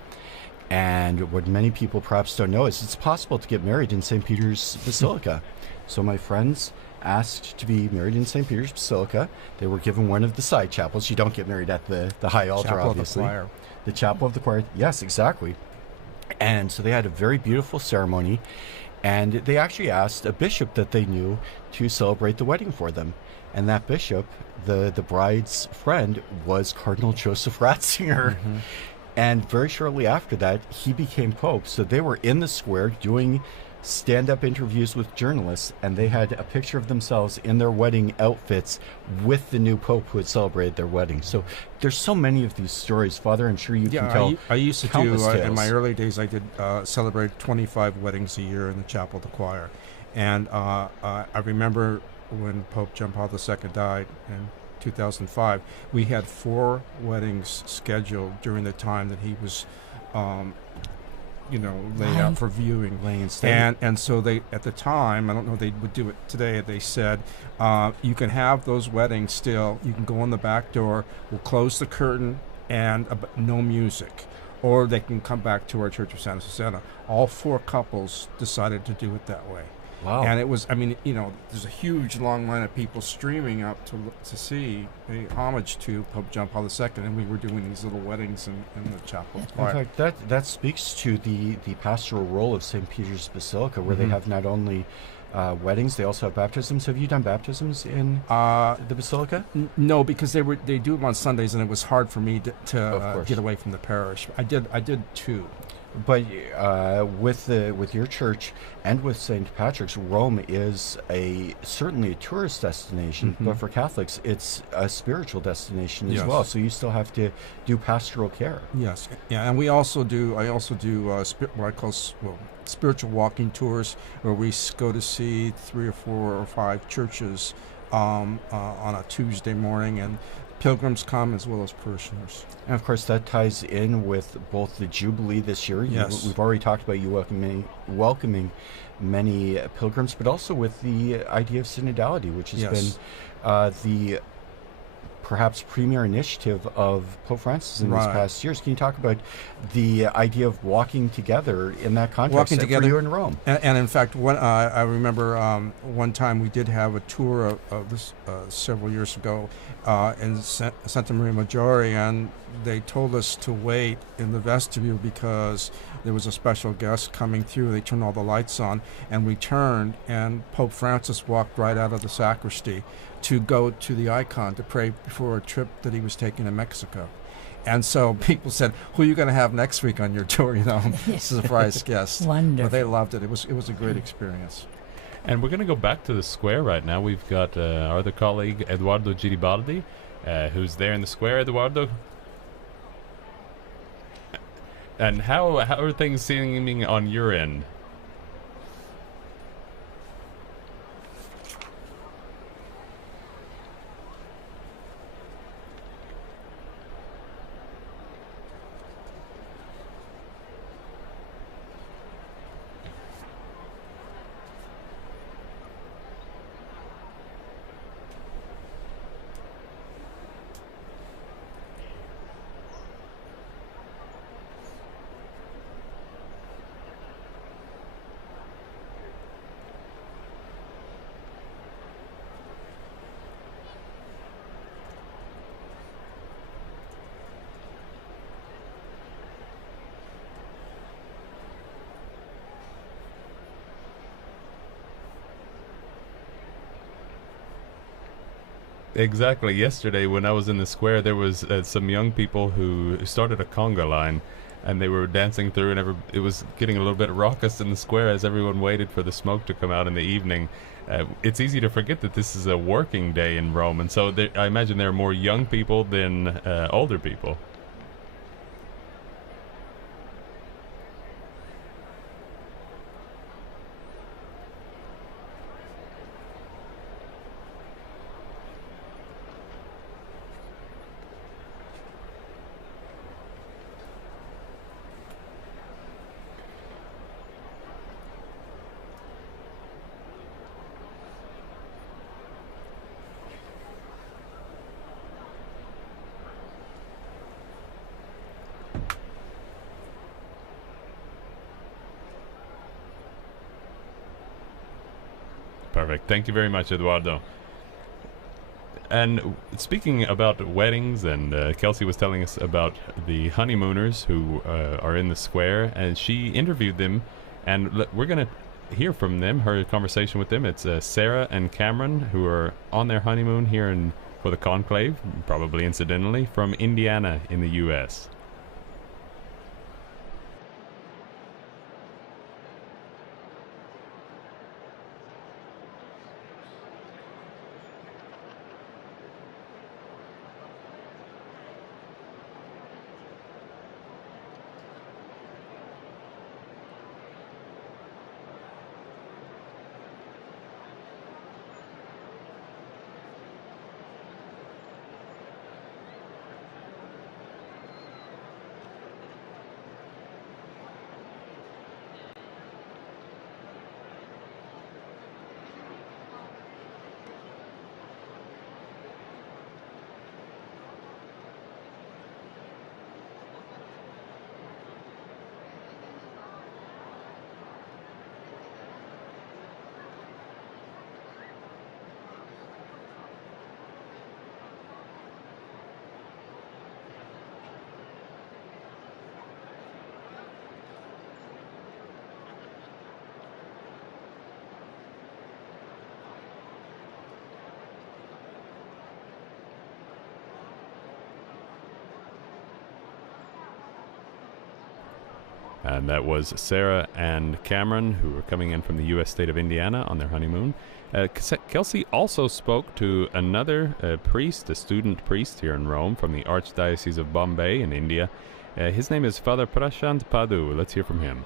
And what many people perhaps don't know is it's possible to get married in St. Peter's Basilica. So my friends asked to be married in St. Peter's Basilica. They were given one of the side chapels. You don't get married at the high altar, Chapel obviously. Of the choir. The chapel of the choir. Yes, exactly. And so they had a very beautiful ceremony. And they actually asked a bishop that they knew to celebrate the wedding for them. And that bishop, the bride's friend, was Cardinal Joseph Ratzinger. Mm-hmm. And very shortly after that, he became Pope. So they were in the square doing stand-up interviews with journalists, and they had a picture of themselves in their wedding outfits with the new Pope who had celebrated their wedding. So there's so many of these stories. Father, I'm sure you can tell. I used to do, countless in tales. my early days, I did celebrate 25 weddings a year in the chapel of the choir. And I remember when Pope John Paul II died in 2005, we had 4 weddings scheduled during the time that he was laid out for viewing. And so they, at the time, I don't know if they would do it today, they said, you can have those weddings still. You can go in the back door, we'll close the curtain, and no music. Or they can come back to our Church of Santa Susana. All 4 couples decided to do it that way. Wow. And it was, there's a huge long line of people streaming up to see a homage to Pope John Paul II, and we were doing these little weddings in the chapel. In fact, that speaks to the pastoral role of St. Peter's Basilica, where they have not only weddings, they also have baptisms. Have you done baptisms in the Basilica? No, because they do them on Sundays, and it was hard for me to get away from the parish. I did 2. But with your church and with St. Patrick's, Rome is certainly a tourist destination, but for Catholics, it's a spiritual destination as well. So you still have to do pastoral care. Yes, yeah, and I also do what I call spiritual walking tours, where we go to see 3 or 4 or 5 churches on a Tuesday morning, and pilgrims come as well as parishioners. And of course, that ties in with both the Jubilee this year. Yes. We've already talked about you welcoming many pilgrims, but also with the idea of synodality, which has been the perhaps premier initiative of Pope Francis in these past years. Can you talk about the idea of walking together in that context walking together for you in Rome? And in fact, I remember one time we did have a tour of this several years ago in Santa Maria Maggiore, and they told us to wait in the vestibule because there was a special guest coming through. They turned all the lights on, and we turned, and Pope Francis walked right out of the sacristy to go to the icon to pray before a trip that he was taking to Mexico. And so people said, who are you going to have next week on your tour, surprise guest. Wonderful. But they loved it. It was a great experience. And we're going to go back to the square right now. We've got our other colleague, Eduardo Giribaldi, who's there in the square. Eduardo? And how are things seeming on your end? Exactly. Yesterday, when I was in the square, there was some young people who started a conga line, and they were dancing through, and it was getting a little bit raucous in the square as everyone waited for the smoke to come out in the evening. It's easy to forget that this is a working day in Rome, and so I imagine there are more young people than older people. Perfect. Thank you very much, Eduardo. And speaking about weddings, and Kelsey was telling us about the honeymooners who are in the square, and she interviewed them, and we're going to hear from them, her conversation with them. It's Sarah and Cameron, who are on their honeymoon here for the conclave, probably incidentally, from Indiana in the U.S. And that was Sarah and Cameron, who are coming in from the U.S. state of Indiana on their honeymoon. Kelsey also spoke to another priest, a student priest here in Rome from the Archdiocese of Bombay in India. His name is Father Prashant Padu. Let's hear from him.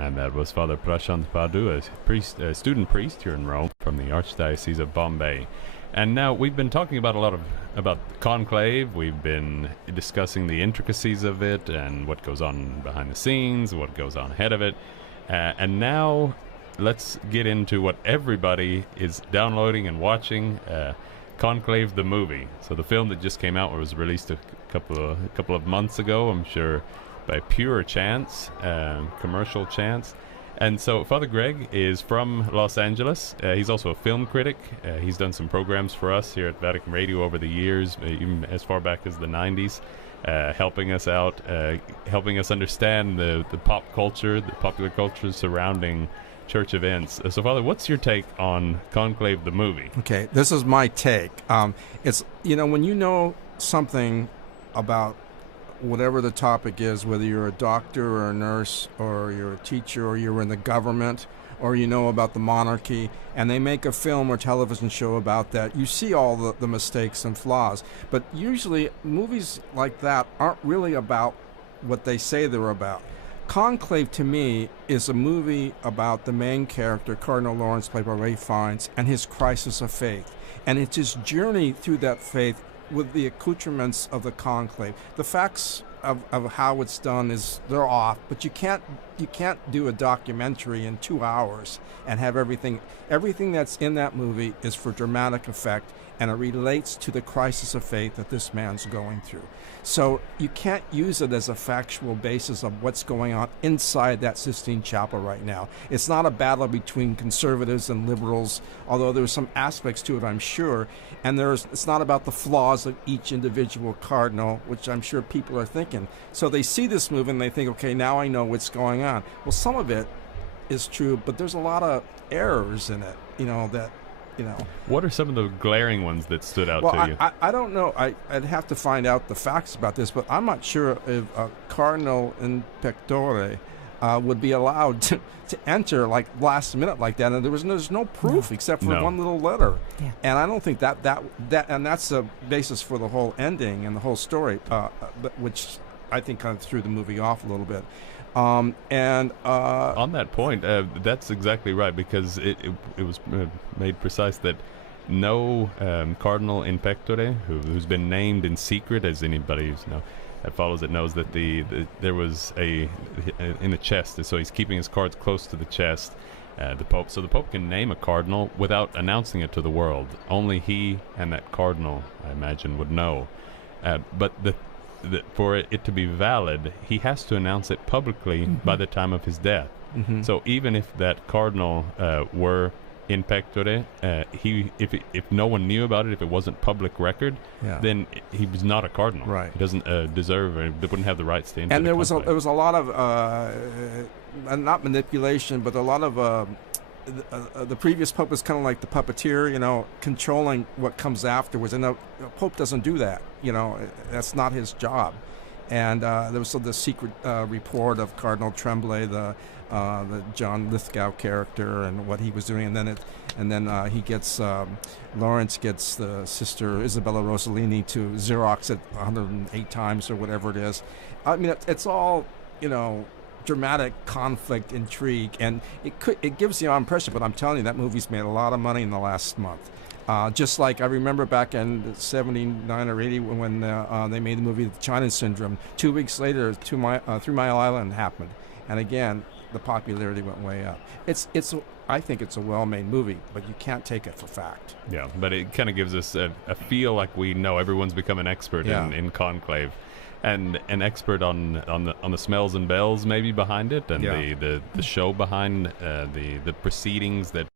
And that was Father Prashant Padu, a student priest here in Rome from the Archdiocese of Bombay. And now we've been talking about about conclave. We've been discussing the intricacies of it and what goes on behind the scenes, what goes on ahead of it. And now let's get into what everybody is downloading and watching, Conclave the movie. So the film that just came out was released a couple of months ago, I'm sure, by pure chance, commercial chance. And so Father Greg is from Los Angeles. He's also a film critic. He's done some programs for us here at Vatican Radio over the years, even as far back as the 90s, helping us out, helping us understand the pop culture, the popular culture surrounding church events. So Father, what's your take on Conclave the movie? Okay, this is my take. It's, when you know something about whatever the topic is, whether you're a doctor or a nurse or you're a teacher or you're in the government or you know about the monarchy, and they make a film or television show about that, you see all the mistakes and flaws. But usually movies like that aren't really about what they say they're about. Conclave, to me, is a movie about the main character, Cardinal Lawrence, played by Ray Fiennes, and his crisis of faith. And it's his journey through that faith with the accoutrements of the conclave. The facts of how it's done they're off, but you can't do a documentary in 2 hours and have everything that's in that movie is for dramatic effect, and it relates to the crisis of faith that this man's going through. So you can't use it as a factual basis of what's going on inside that Sistine Chapel right now. It's not a battle between conservatives and liberals, although there's some aspects to it, I'm sure. And it's not about the flaws of each individual cardinal, which I'm sure people are thinking. So they see this movie and they think, okay, now I know what's going on. Well, some of it is true, but there's a lot of errors in it, What are some of the glaring ones that stood out to you? I don't know. I'd have to find out the facts about this, but I'm not sure if a cardinal in pectore would be allowed to enter like last minute like that, and there's no proof except for one little letter. Yeah. And I don't think that and that's the basis for the whole ending and the whole story, which I think kind of threw the movie off a little bit. On that point, that's exactly right, because it was made precise that no cardinal in pectore who's been named in secret, as anybody that follows it knows, that there was in the chest, so he's keeping his cards close to the chest, the Pope, so the Pope can name a cardinal without announcing it to the world. Only he and that cardinal, I imagine, would know. But for it to be valid, he has to announce it publicly by the time of his death. Mm-hmm. So even if that cardinal were in pectore, if no one knew about it, if it wasn't public record, then he was not a cardinal. Right. He doesn't deserve, or wouldn't have the rights to enter. And there was a lot of not manipulation, but a lot of the previous Pope was kind of like the puppeteer, controlling what comes afterwards. And the Pope doesn't do that. That's not his job. And there was the secret report of Cardinal Tremblay, the John Lithgow character, and what he was doing, and then he gets Lawrence gets the sister Isabella Rossellini to Xerox it 108 times or whatever it is. I mean, it's all, you know, dramatic conflict, intrigue, and it gives the impression. But I'm telling you, that movie's made a lot of money in the last month. Just like I remember back in '79 or '80 when they made the movie The China Syndrome. 2 weeks later, Three Mile Island happened, and again, the popularity went way up. I think it's a well-made movie, but you can't take it for fact. Yeah, but it kind of gives us a feel like we know everyone's become an expert in conclave, and an expert on the smells and bells maybe behind it, and the show behind the proceedings that.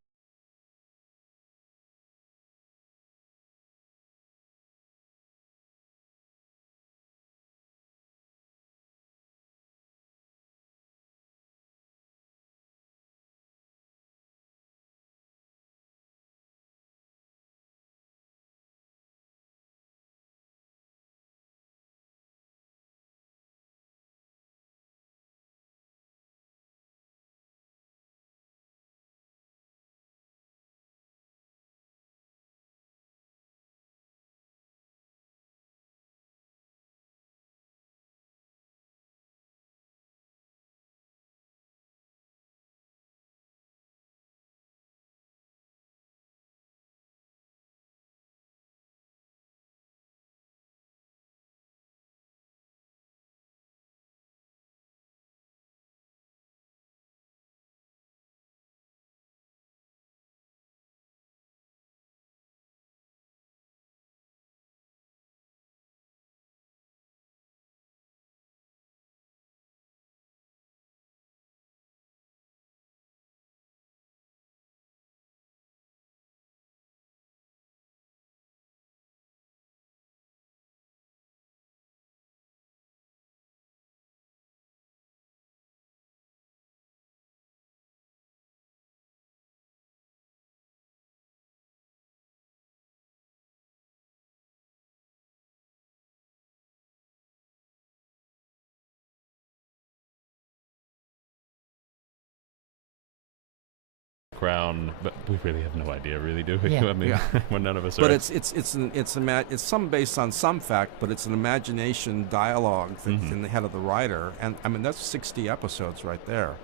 Crown, but we really have no idea, really, do we? Yeah. I mean, well, none of us are. But it's some based on some fact, but it's an imagination dialogue that's in the head of the writer, and I mean that's 60 episodes right there.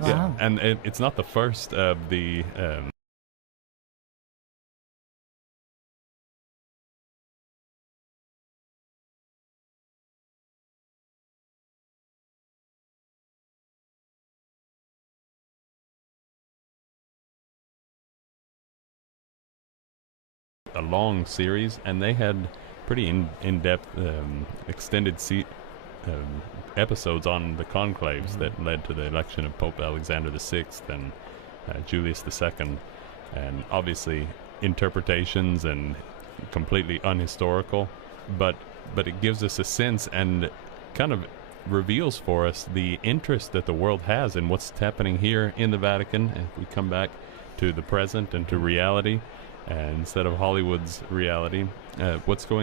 Wow. Yeah, and it's not the first of the. A long series, and they had pretty in-depth, extended episodes on the conclaves that led to the election of Pope Alexander VI and Julius II, and obviously interpretations and completely unhistorical, but it gives us a sense and kind of reveals for us the interest that the world has in what's happening here in the Vatican. If we come back to the present and to reality, instead of Hollywood's reality, what's going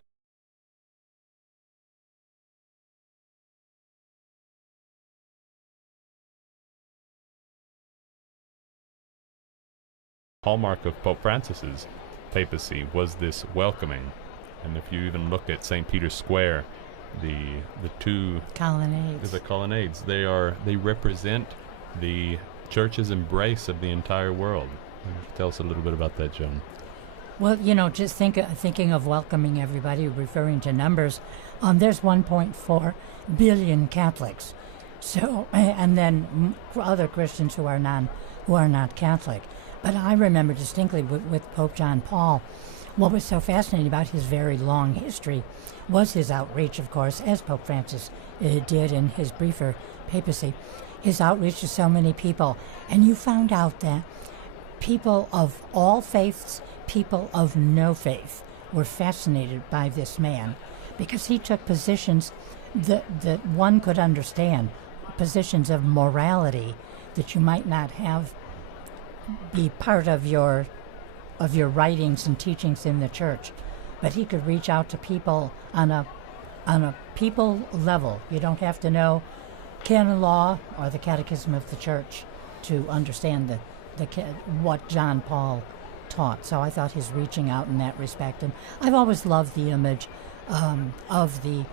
hallmark of Pope Francis's papacy was this welcoming. And if you even look at St. Peter's Square, the two colonnades, they represent the Church's embrace of the entire world. Tell us a little bit about that, Joan. Well, you know, just thinking of welcoming everybody, referring to numbers, there's 1.4 billion Catholics. So, and then other Christians who are not Catholic. But I remember distinctly with Pope John Paul, what was so fascinating about his very long history was his outreach, of course, as Pope Francis did in his briefer papacy, his outreach to so many people. And you found out that people of all faiths, people of no faith, were fascinated by this man because he took positions that one could understand, positions of morality that you might not have be part of your writings and teachings in the church. But he could reach out to people on a on a people level. You don't have to know canon law or the Catechism of the Church to understand what John Paul taught. So I thought his reaching out in that respect. And I've always loved the image of the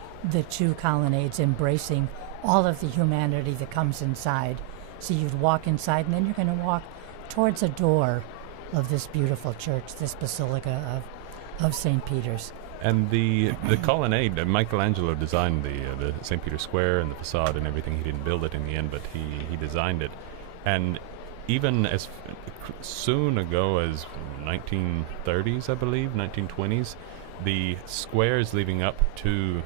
two colonnades embracing all of the humanity that comes inside. So you'd walk inside, and then you're going to walk towards a door of this beautiful church, this basilica of St. Peter's. And the colonnade, Michelangelo designed the St. Peter's Square and the facade and everything. He didn't build it in the end, but he designed it. And even as soon ago as 1930s, I believe, 1920s, the squares leading up to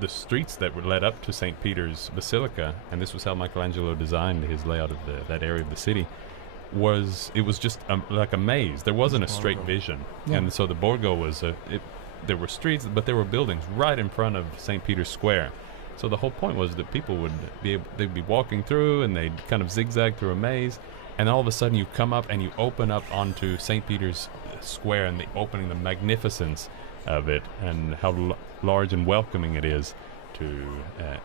the streets that were led up to St. Peter's Basilica, and this was how Michelangelo designed his layout of that area of the city, was just like a maze. There wasn't a straight vision. Yeah. And so the Borgo was there were streets, but there were buildings right in front of St. Peter's Square. So the whole point was that people they'd be walking through, and they'd kind of zigzag through a maze, and all of a sudden you come up and you open up onto St. Peter's Square, and the magnificence of it, and how large and welcoming it is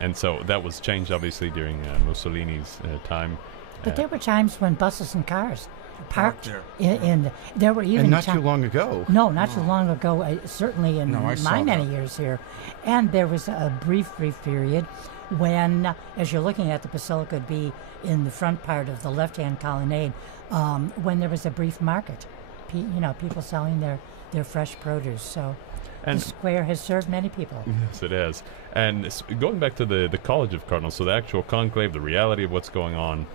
and so that was changed obviously during Mussolini's time. But there were times when buses and cars parked in there were even and not too long ago. No, not too long ago. Certainly in my many years here, and there was a brief period when, as you're looking at the basilica, it'd be in the front part of the left-hand colonnade, when there was a brief market. People selling their fresh produce. So the square has served many people. Yes, it has. And going back to the College of Cardinals, so the actual conclave, the reality of what's going on,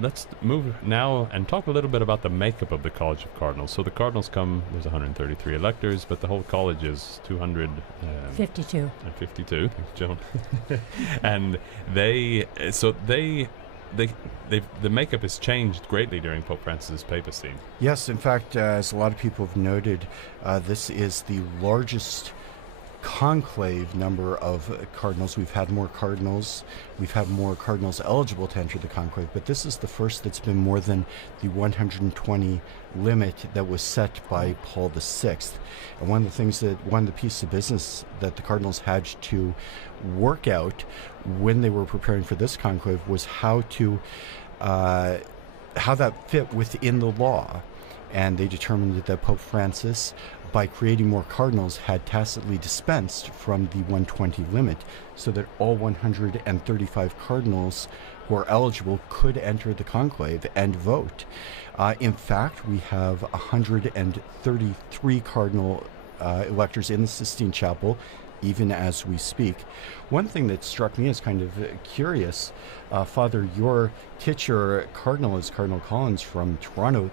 let's move now and talk a little bit about the makeup of the College of Cardinals. So the Cardinals there's 133 electors, but the whole college is 252. 52, thanks, Joan. And the makeup has changed greatly during Pope Francis's papacy. Yes, in fact, as a lot of people have noted, this is the largest conclave number of cardinals. We've had more cardinals eligible to enter the conclave, but this is the first that's been more than the 120 limit that was set by Paul VI. And one of the pieces of business that the cardinals had to work out when they were preparing for this conclave was how that fit within the law. And they determined that Pope Francis, by creating more cardinals, had tacitly dispensed from the 120 limit, so that all 135 cardinals who are eligible could enter the conclave and vote. In fact, we have 133 cardinal electors in the Sistine Chapel, even as we speak. One thing that struck me as kind of curious, Father, your titular cardinal is Cardinal Collins from Toronto.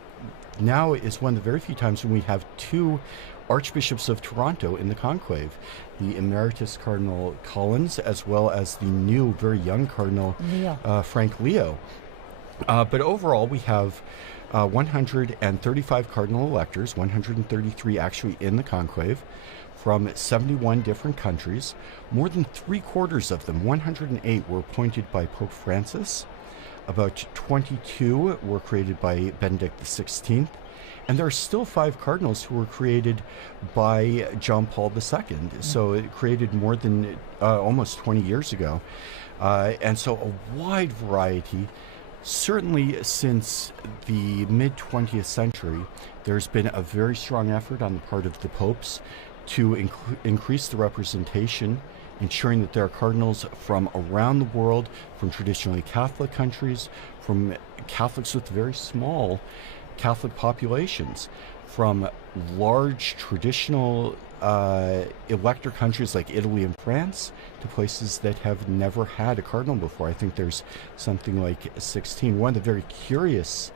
Now is one of the very few times when we have two archbishops of Toronto in the conclave, the emeritus Cardinal Collins, as well as the new, very young Cardinal Frank Leo. But overall, we have 135 cardinal electors, 133 actually in the conclave, from 71 different countries. More than 3/4 of them, 108, were appointed by Pope Francis. About 22 were created by Benedict XVI, and there are still 5 cardinals who were created by John Paul II. So it created more than almost 20 years ago. And so a wide variety. Certainly since the mid-20th century, there's been a very strong effort on the part of the popes to increase the representation, ensuring that there are cardinals from around the world, from traditionally Catholic countries, from Catholics with very small Catholic populations, from large traditional elector countries like Italy and France, to places that have never had a cardinal before. I think there's something like 16. One of the very curious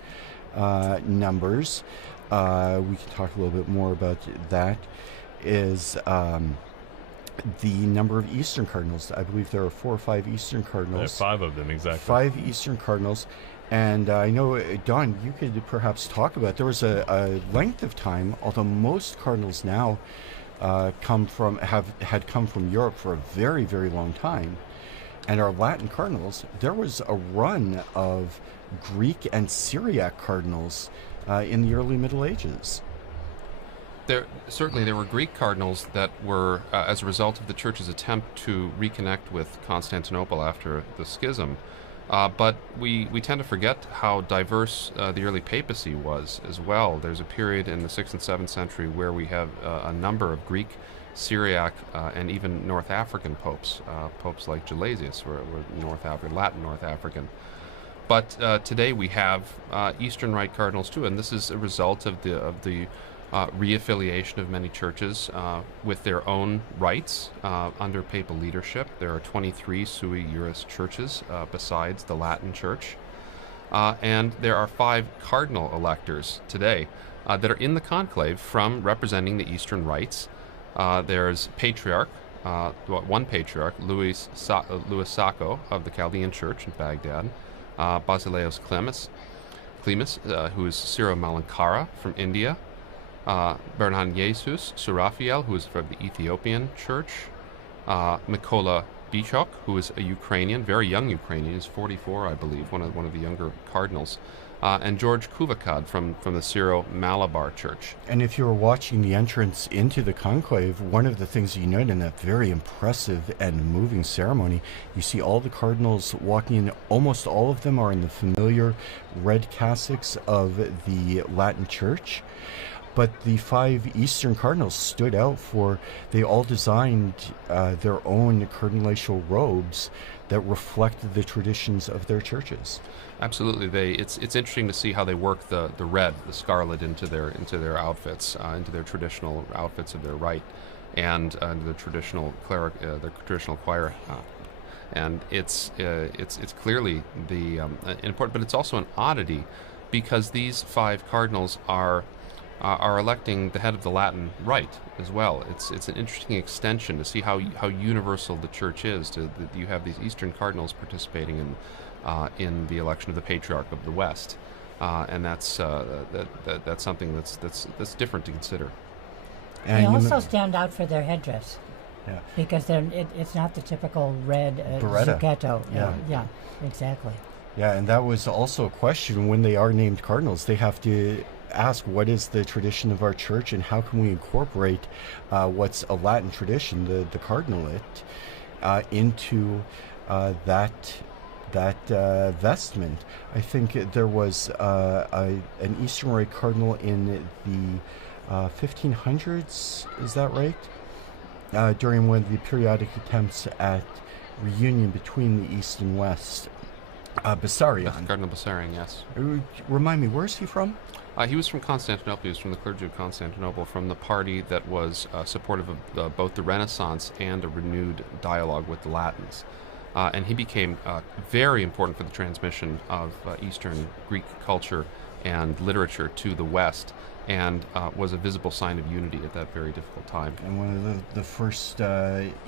numbers, we can talk a little bit more about that, is the number of Eastern Cardinals. I believe there are 4 or 5 Eastern Cardinals. There are 5 of them, exactly. 5 Eastern Cardinals. And I know, Don, you could perhaps talk about, there was a length of time, although most cardinals now had come from Europe for a very, very long time. And our Latin cardinals, there was a run of Greek and Syriac cardinals in the early Middle Ages. There were Greek cardinals that were, as a result of the Church's attempt to reconnect with Constantinople after the schism. But we tend to forget how diverse the early papacy was as well. There's a period in the 6th and 7th century where we have a number of Greek, Syriac, and even North African popes. Popes like Gelasius were Latin North African. But today we have Eastern Rite cardinals too, and this is a result of the reaffiliation of many churches with their own rites under papal leadership. There are 23 sui juris churches besides the Latin Church, and there are 5 cardinal electors today that are in the conclave from representing the Eastern rites. There's patriarch, one patriarch, Louis Sacco of the Chaldean Church in Baghdad, Basileus Clemis, who is Syro-Malankara from India, Bernard Jesus Serafiel, who is from the Ethiopian Church, Mykola Bichok, who is a Ukrainian, very young Ukrainian, he's 44, I believe, one of the younger cardinals, and George Kuvakad from the Syro-Malabar Church. And if you were watching the entrance into the conclave, one of the things you note in that very impressive and moving ceremony, you see all the cardinals walking in. Almost all of them are in the familiar red cassocks of the Latin Church. But the 5 Eastern cardinals stood out for, they all designed their own cardinalatial robes that reflected the traditions of their churches. Absolutely, it's interesting to see how they work the red, the scarlet into their outfits, into their traditional outfits of their rite, and the traditional choir. And it's clearly the important, but it's also an oddity because these 5 cardinals are electing the head of the Latin Rite as well. It's an interesting extension to see how universal the Church is. You have these Eastern cardinals participating in the election of the Patriarch of the West, and that's something that's different to consider. And they also stand out for their headdress. Yeah. Because it's not the typical red zucchetto. Yeah, exactly. Yeah, and that was also a question when they are named cardinals. They have to ask, what is the tradition of our church and how can we incorporate what's a Latin tradition, the cardinalate, into that vestment. I think there was an Eastern Rite cardinal in the 1500s, is that right? During one of the periodic attempts at reunion between the East and West. Bessarion. Cardinal Bessarion, yes. Remind me, where is he from? He was from Constantinople. He was from the clergy of Constantinople, from the party that was supportive of both the Renaissance and a renewed dialogue with the Latins. And he became very important for the transmission of Eastern Greek culture and literature to the West, and was a visible sign of unity at that very difficult time. And one of the first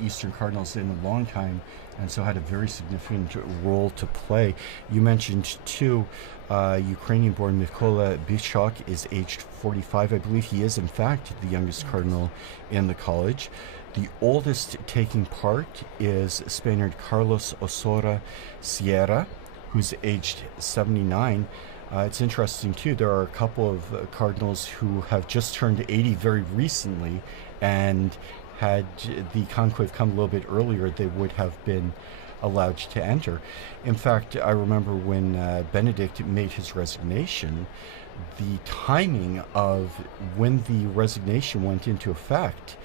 Eastern cardinals in a long time, and so had a very significant role to play. You mentioned, too, Ukrainian-born Mykola Bichok is aged 45. I believe he is, in fact, the youngest cardinal in the college. The oldest taking part is Spaniard Carlos Osora Sierra, who's aged 79. It's interesting, too, there are a couple of cardinals who have just turned 80 very recently, and had the conclave come a little bit earlier, they would have been allowed to enter. In fact, I remember when Benedict made his resignation, the timing of when the resignation went into effect,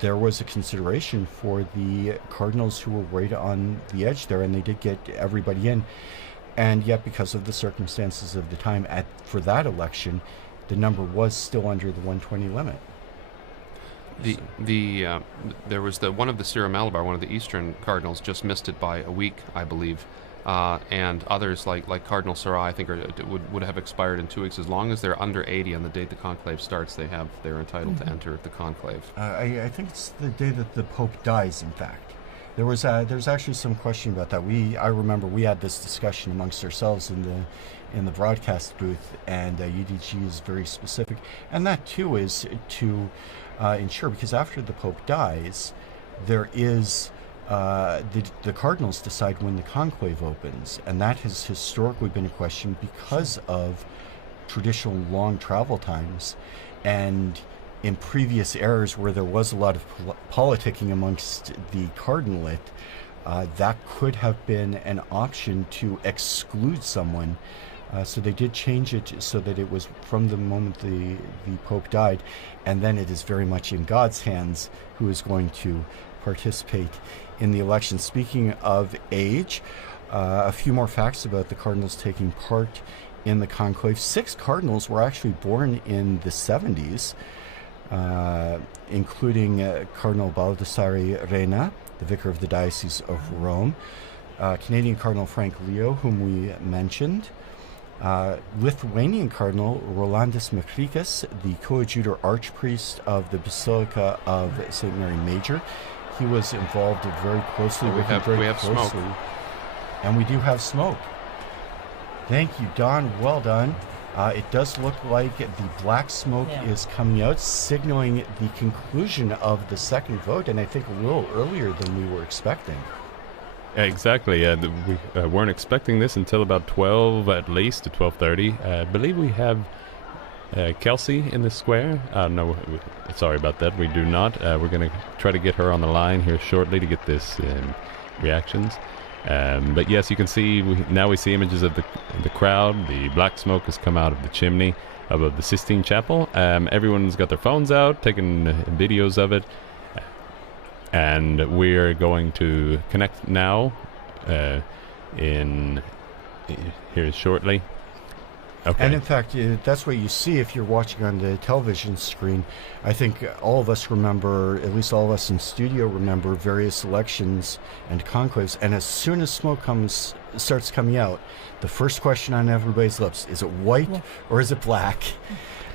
there was a consideration for the cardinals who were right on the edge there, and they did get everybody in. And yet, because of the circumstances of the time for that election, the number was still under the 120 limit. There was one of the Syro-Malabar, one of the Eastern cardinals, just missed it by a week, I believe, and others like Cardinal Sarah, I think, would have expired in 2 weeks. As long as they're under 80 on the date the conclave starts, they're entitled to enter the conclave. I think it's the day that the Pope dies. In fact, there's actually some question about that. I remember we had this discussion amongst ourselves in the broadcast booth, and UDG is very specific, and that too is to ensure, because after the Pope dies, there is the cardinals decide when the conclave opens, and that has historically been a question because of traditional long travel times, and in previous eras where there was a lot of politicking amongst the cardinalate, that could have been an option to exclude someone. So they did change it so that it was from the moment the Pope died, and then it is very much in God's hands who is going to participate in the election. Speaking of age, a few more facts about the cardinals taking part in the conclave. 6 cardinals were actually born in the 70s, including Cardinal Baldassare Reina, the vicar of the Diocese of Rome, Canadian Cardinal Frank Leo, whom we mentioned, Lithuanian Cardinal Rolandas Makrikis, the coadjutor archpriest of the Basilica of St. Mary Major. He was involved very closely with him. We have smoke. And we do have smoke. Thank you, Don. Well done. It does look like the black smoke is coming out, signaling the conclusion of the second vote, and I think a little earlier than we were expecting. Exactly. We weren't expecting this until about 12, at least, to 12:30. I believe we have Kelsey in the square. No, sorry about that. We do not. We're going to try to get her on the line here shortly to get this reactions. But yes, you can see, now we see images of the crowd. The black smoke has come out of the chimney above the Sistine Chapel. Everyone's got their phones out, taking videos of it. And we're going to connect now in here shortly. Okay. And in fact, that's what you see if you're watching on the television screen. I think all of us remember, at least all of us in studio remember, various elections and conclaves. And as soon as smoke starts coming out, the first question on everybody's lips, is it white or is it black?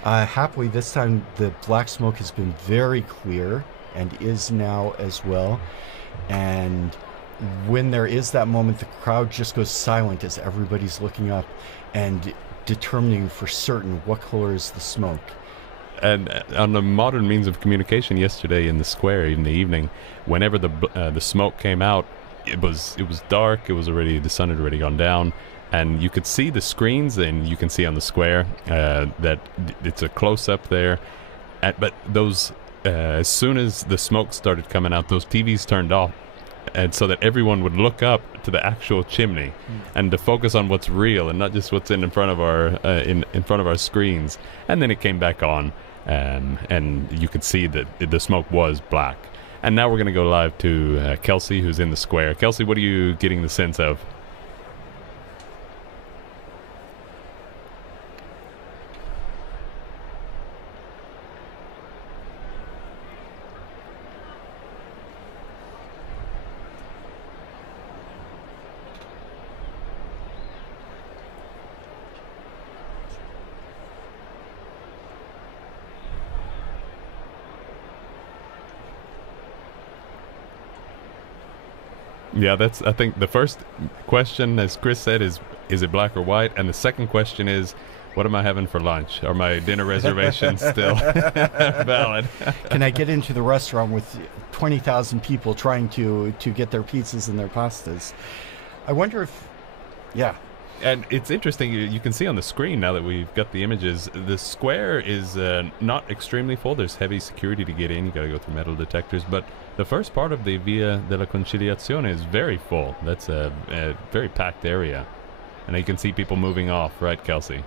Happily, this time the black smoke has been very clear and is now as well. And when there is that moment, the crowd just goes silent as everybody's looking up and determining for certain what color is the smoke. And on the modern means of communication yesterday in the square in the evening, whenever the smoke came out, it was dark. It was already, the sun had already gone down, and you could see the screens, and you can see on the square that it's a close up there. But those as soon as the smoke started coming out, those TVs turned off, and so that everyone would look up to the actual chimney and to focus on what's real and not just what's in front of our in front of our screens. And then it came back on, and you could see that the smoke was black. And now we're going to go live to Kelsey, who's in the square. Kelsey, what are you getting the sense of? Yeah, that's, I think the first question, as Chris said, is it black or white? And the second question is, what am I having for lunch? Are my dinner reservations still valid? Can I get into the restaurant with 20,000 people trying to get their pizzas and their pastas? I wonder if, yeah. And it's interesting, you can see on the screen now that we've got the images, the square is not extremely full. There's heavy security to get in. You got to go through metal detectors. But the first part of the Via della Conciliazione is very full. That's a very packed area. And you can see people moving off, right, Kelsey?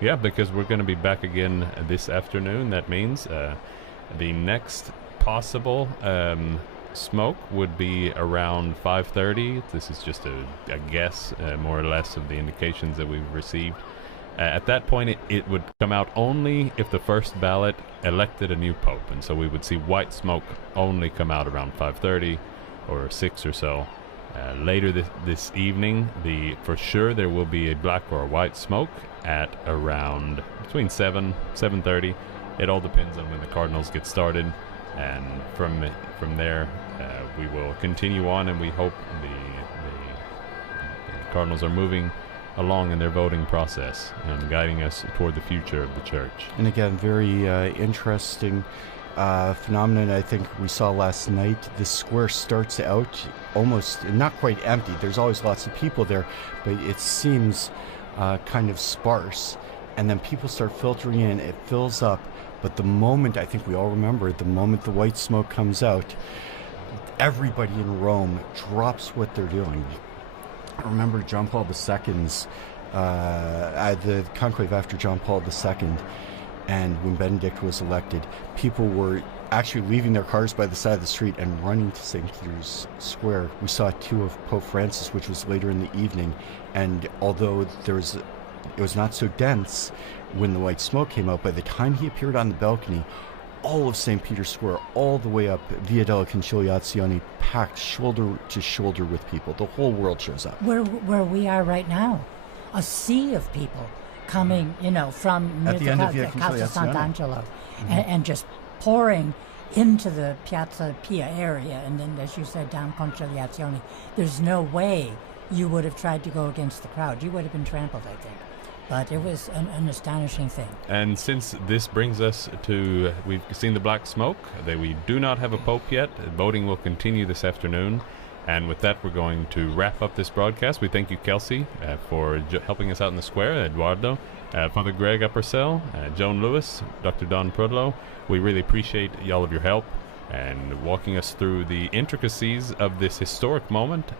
Yeah, because we're going to be back again this afternoon. That means the next possible smoke would be around 5:30. This is just a guess, more or less, of the indications that we've received. At that point, it would come out only if the first ballot elected a new pope. And so we would see white smoke only come out around 5:30 or 6 or so. Later this evening, for sure there will be a black or a white smoke at around between 7:30. It all depends on when the Cardinals get started, and from there we will continue on, and we hope the cardinals are moving along in their voting process and guiding us toward the future of the church. And again, very interesting phenomenon I think we saw last night. The square starts out almost not quite empty. There's always lots of people there, but it seems kind of sparse. And then people start filtering in, it fills up. But the moment, I think we all remember, the moment the white smoke comes out, everybody in Rome drops what they're doing. I remember John Paul II's, the conclave after John Paul II, and when Benedict was elected, people were actually leaving their cars by the side of the street and running to St. Peter's Square. We saw two of Pope Francis, which was later in the evening, and although it was not so dense when the white smoke came out, by the time he appeared on the balcony, all of St. Peter's Square, all the way up Via della Conciliazione, packed shoulder to shoulder with people. The whole world shows up. Where we are right now, a sea of people coming, from At the end of Via Casa Conciliazione. Sant'Angelo, and just pouring into the Piazza Pia area, and then, as you said, down Conciliazione. There's no way you would have tried to go against the crowd. You would have been trampled, I think. But it was an astonishing thing. And since this brings us to, we've seen the black smoke, that we do not have a pope yet. Voting will continue this afternoon. And with that, we're going to wrap up this broadcast. We thank you, Kelsey, for helping us out in the square, Eduardo, Father Greg Uppersell, Joan Lewis, Dr. Don Prudlow. We really appreciate all of your help and walking us through the intricacies of this historic moment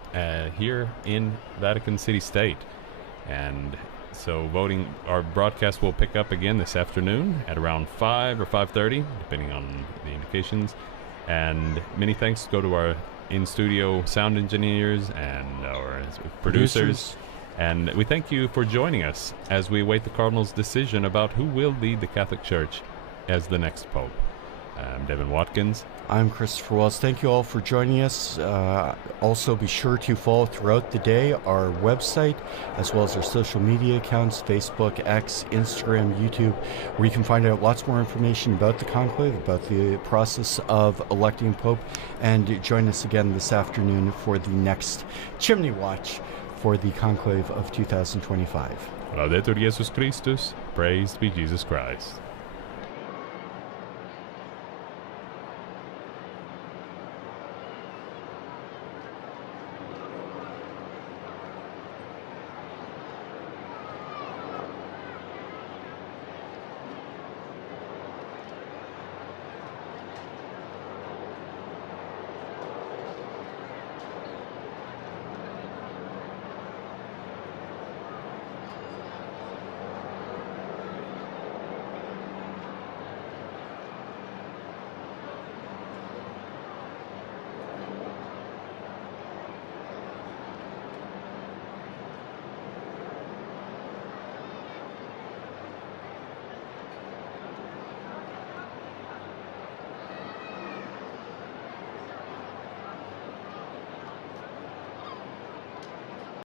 here in Vatican City State. And so our broadcast will pick up again this afternoon at around 5 or 5:30, depending on the indications. And many thanks go to our in-studio sound engineers and our producers. And we thank you for joining us as we await the Cardinals' decision about who will lead the Catholic Church as the next Pope. I'm Devin Watkins. I'm Christopher Wells. Thank you all for joining us. Also, be sure to follow throughout the day our website, as well as our social media accounts, Facebook, X, Instagram, YouTube, where you can find out lots more information about the conclave, about the process of electing a pope, and join us again this afternoon for the next chimney watch for the conclave of 2025. Laudetur Jesus Christus, praised be Jesus Christ.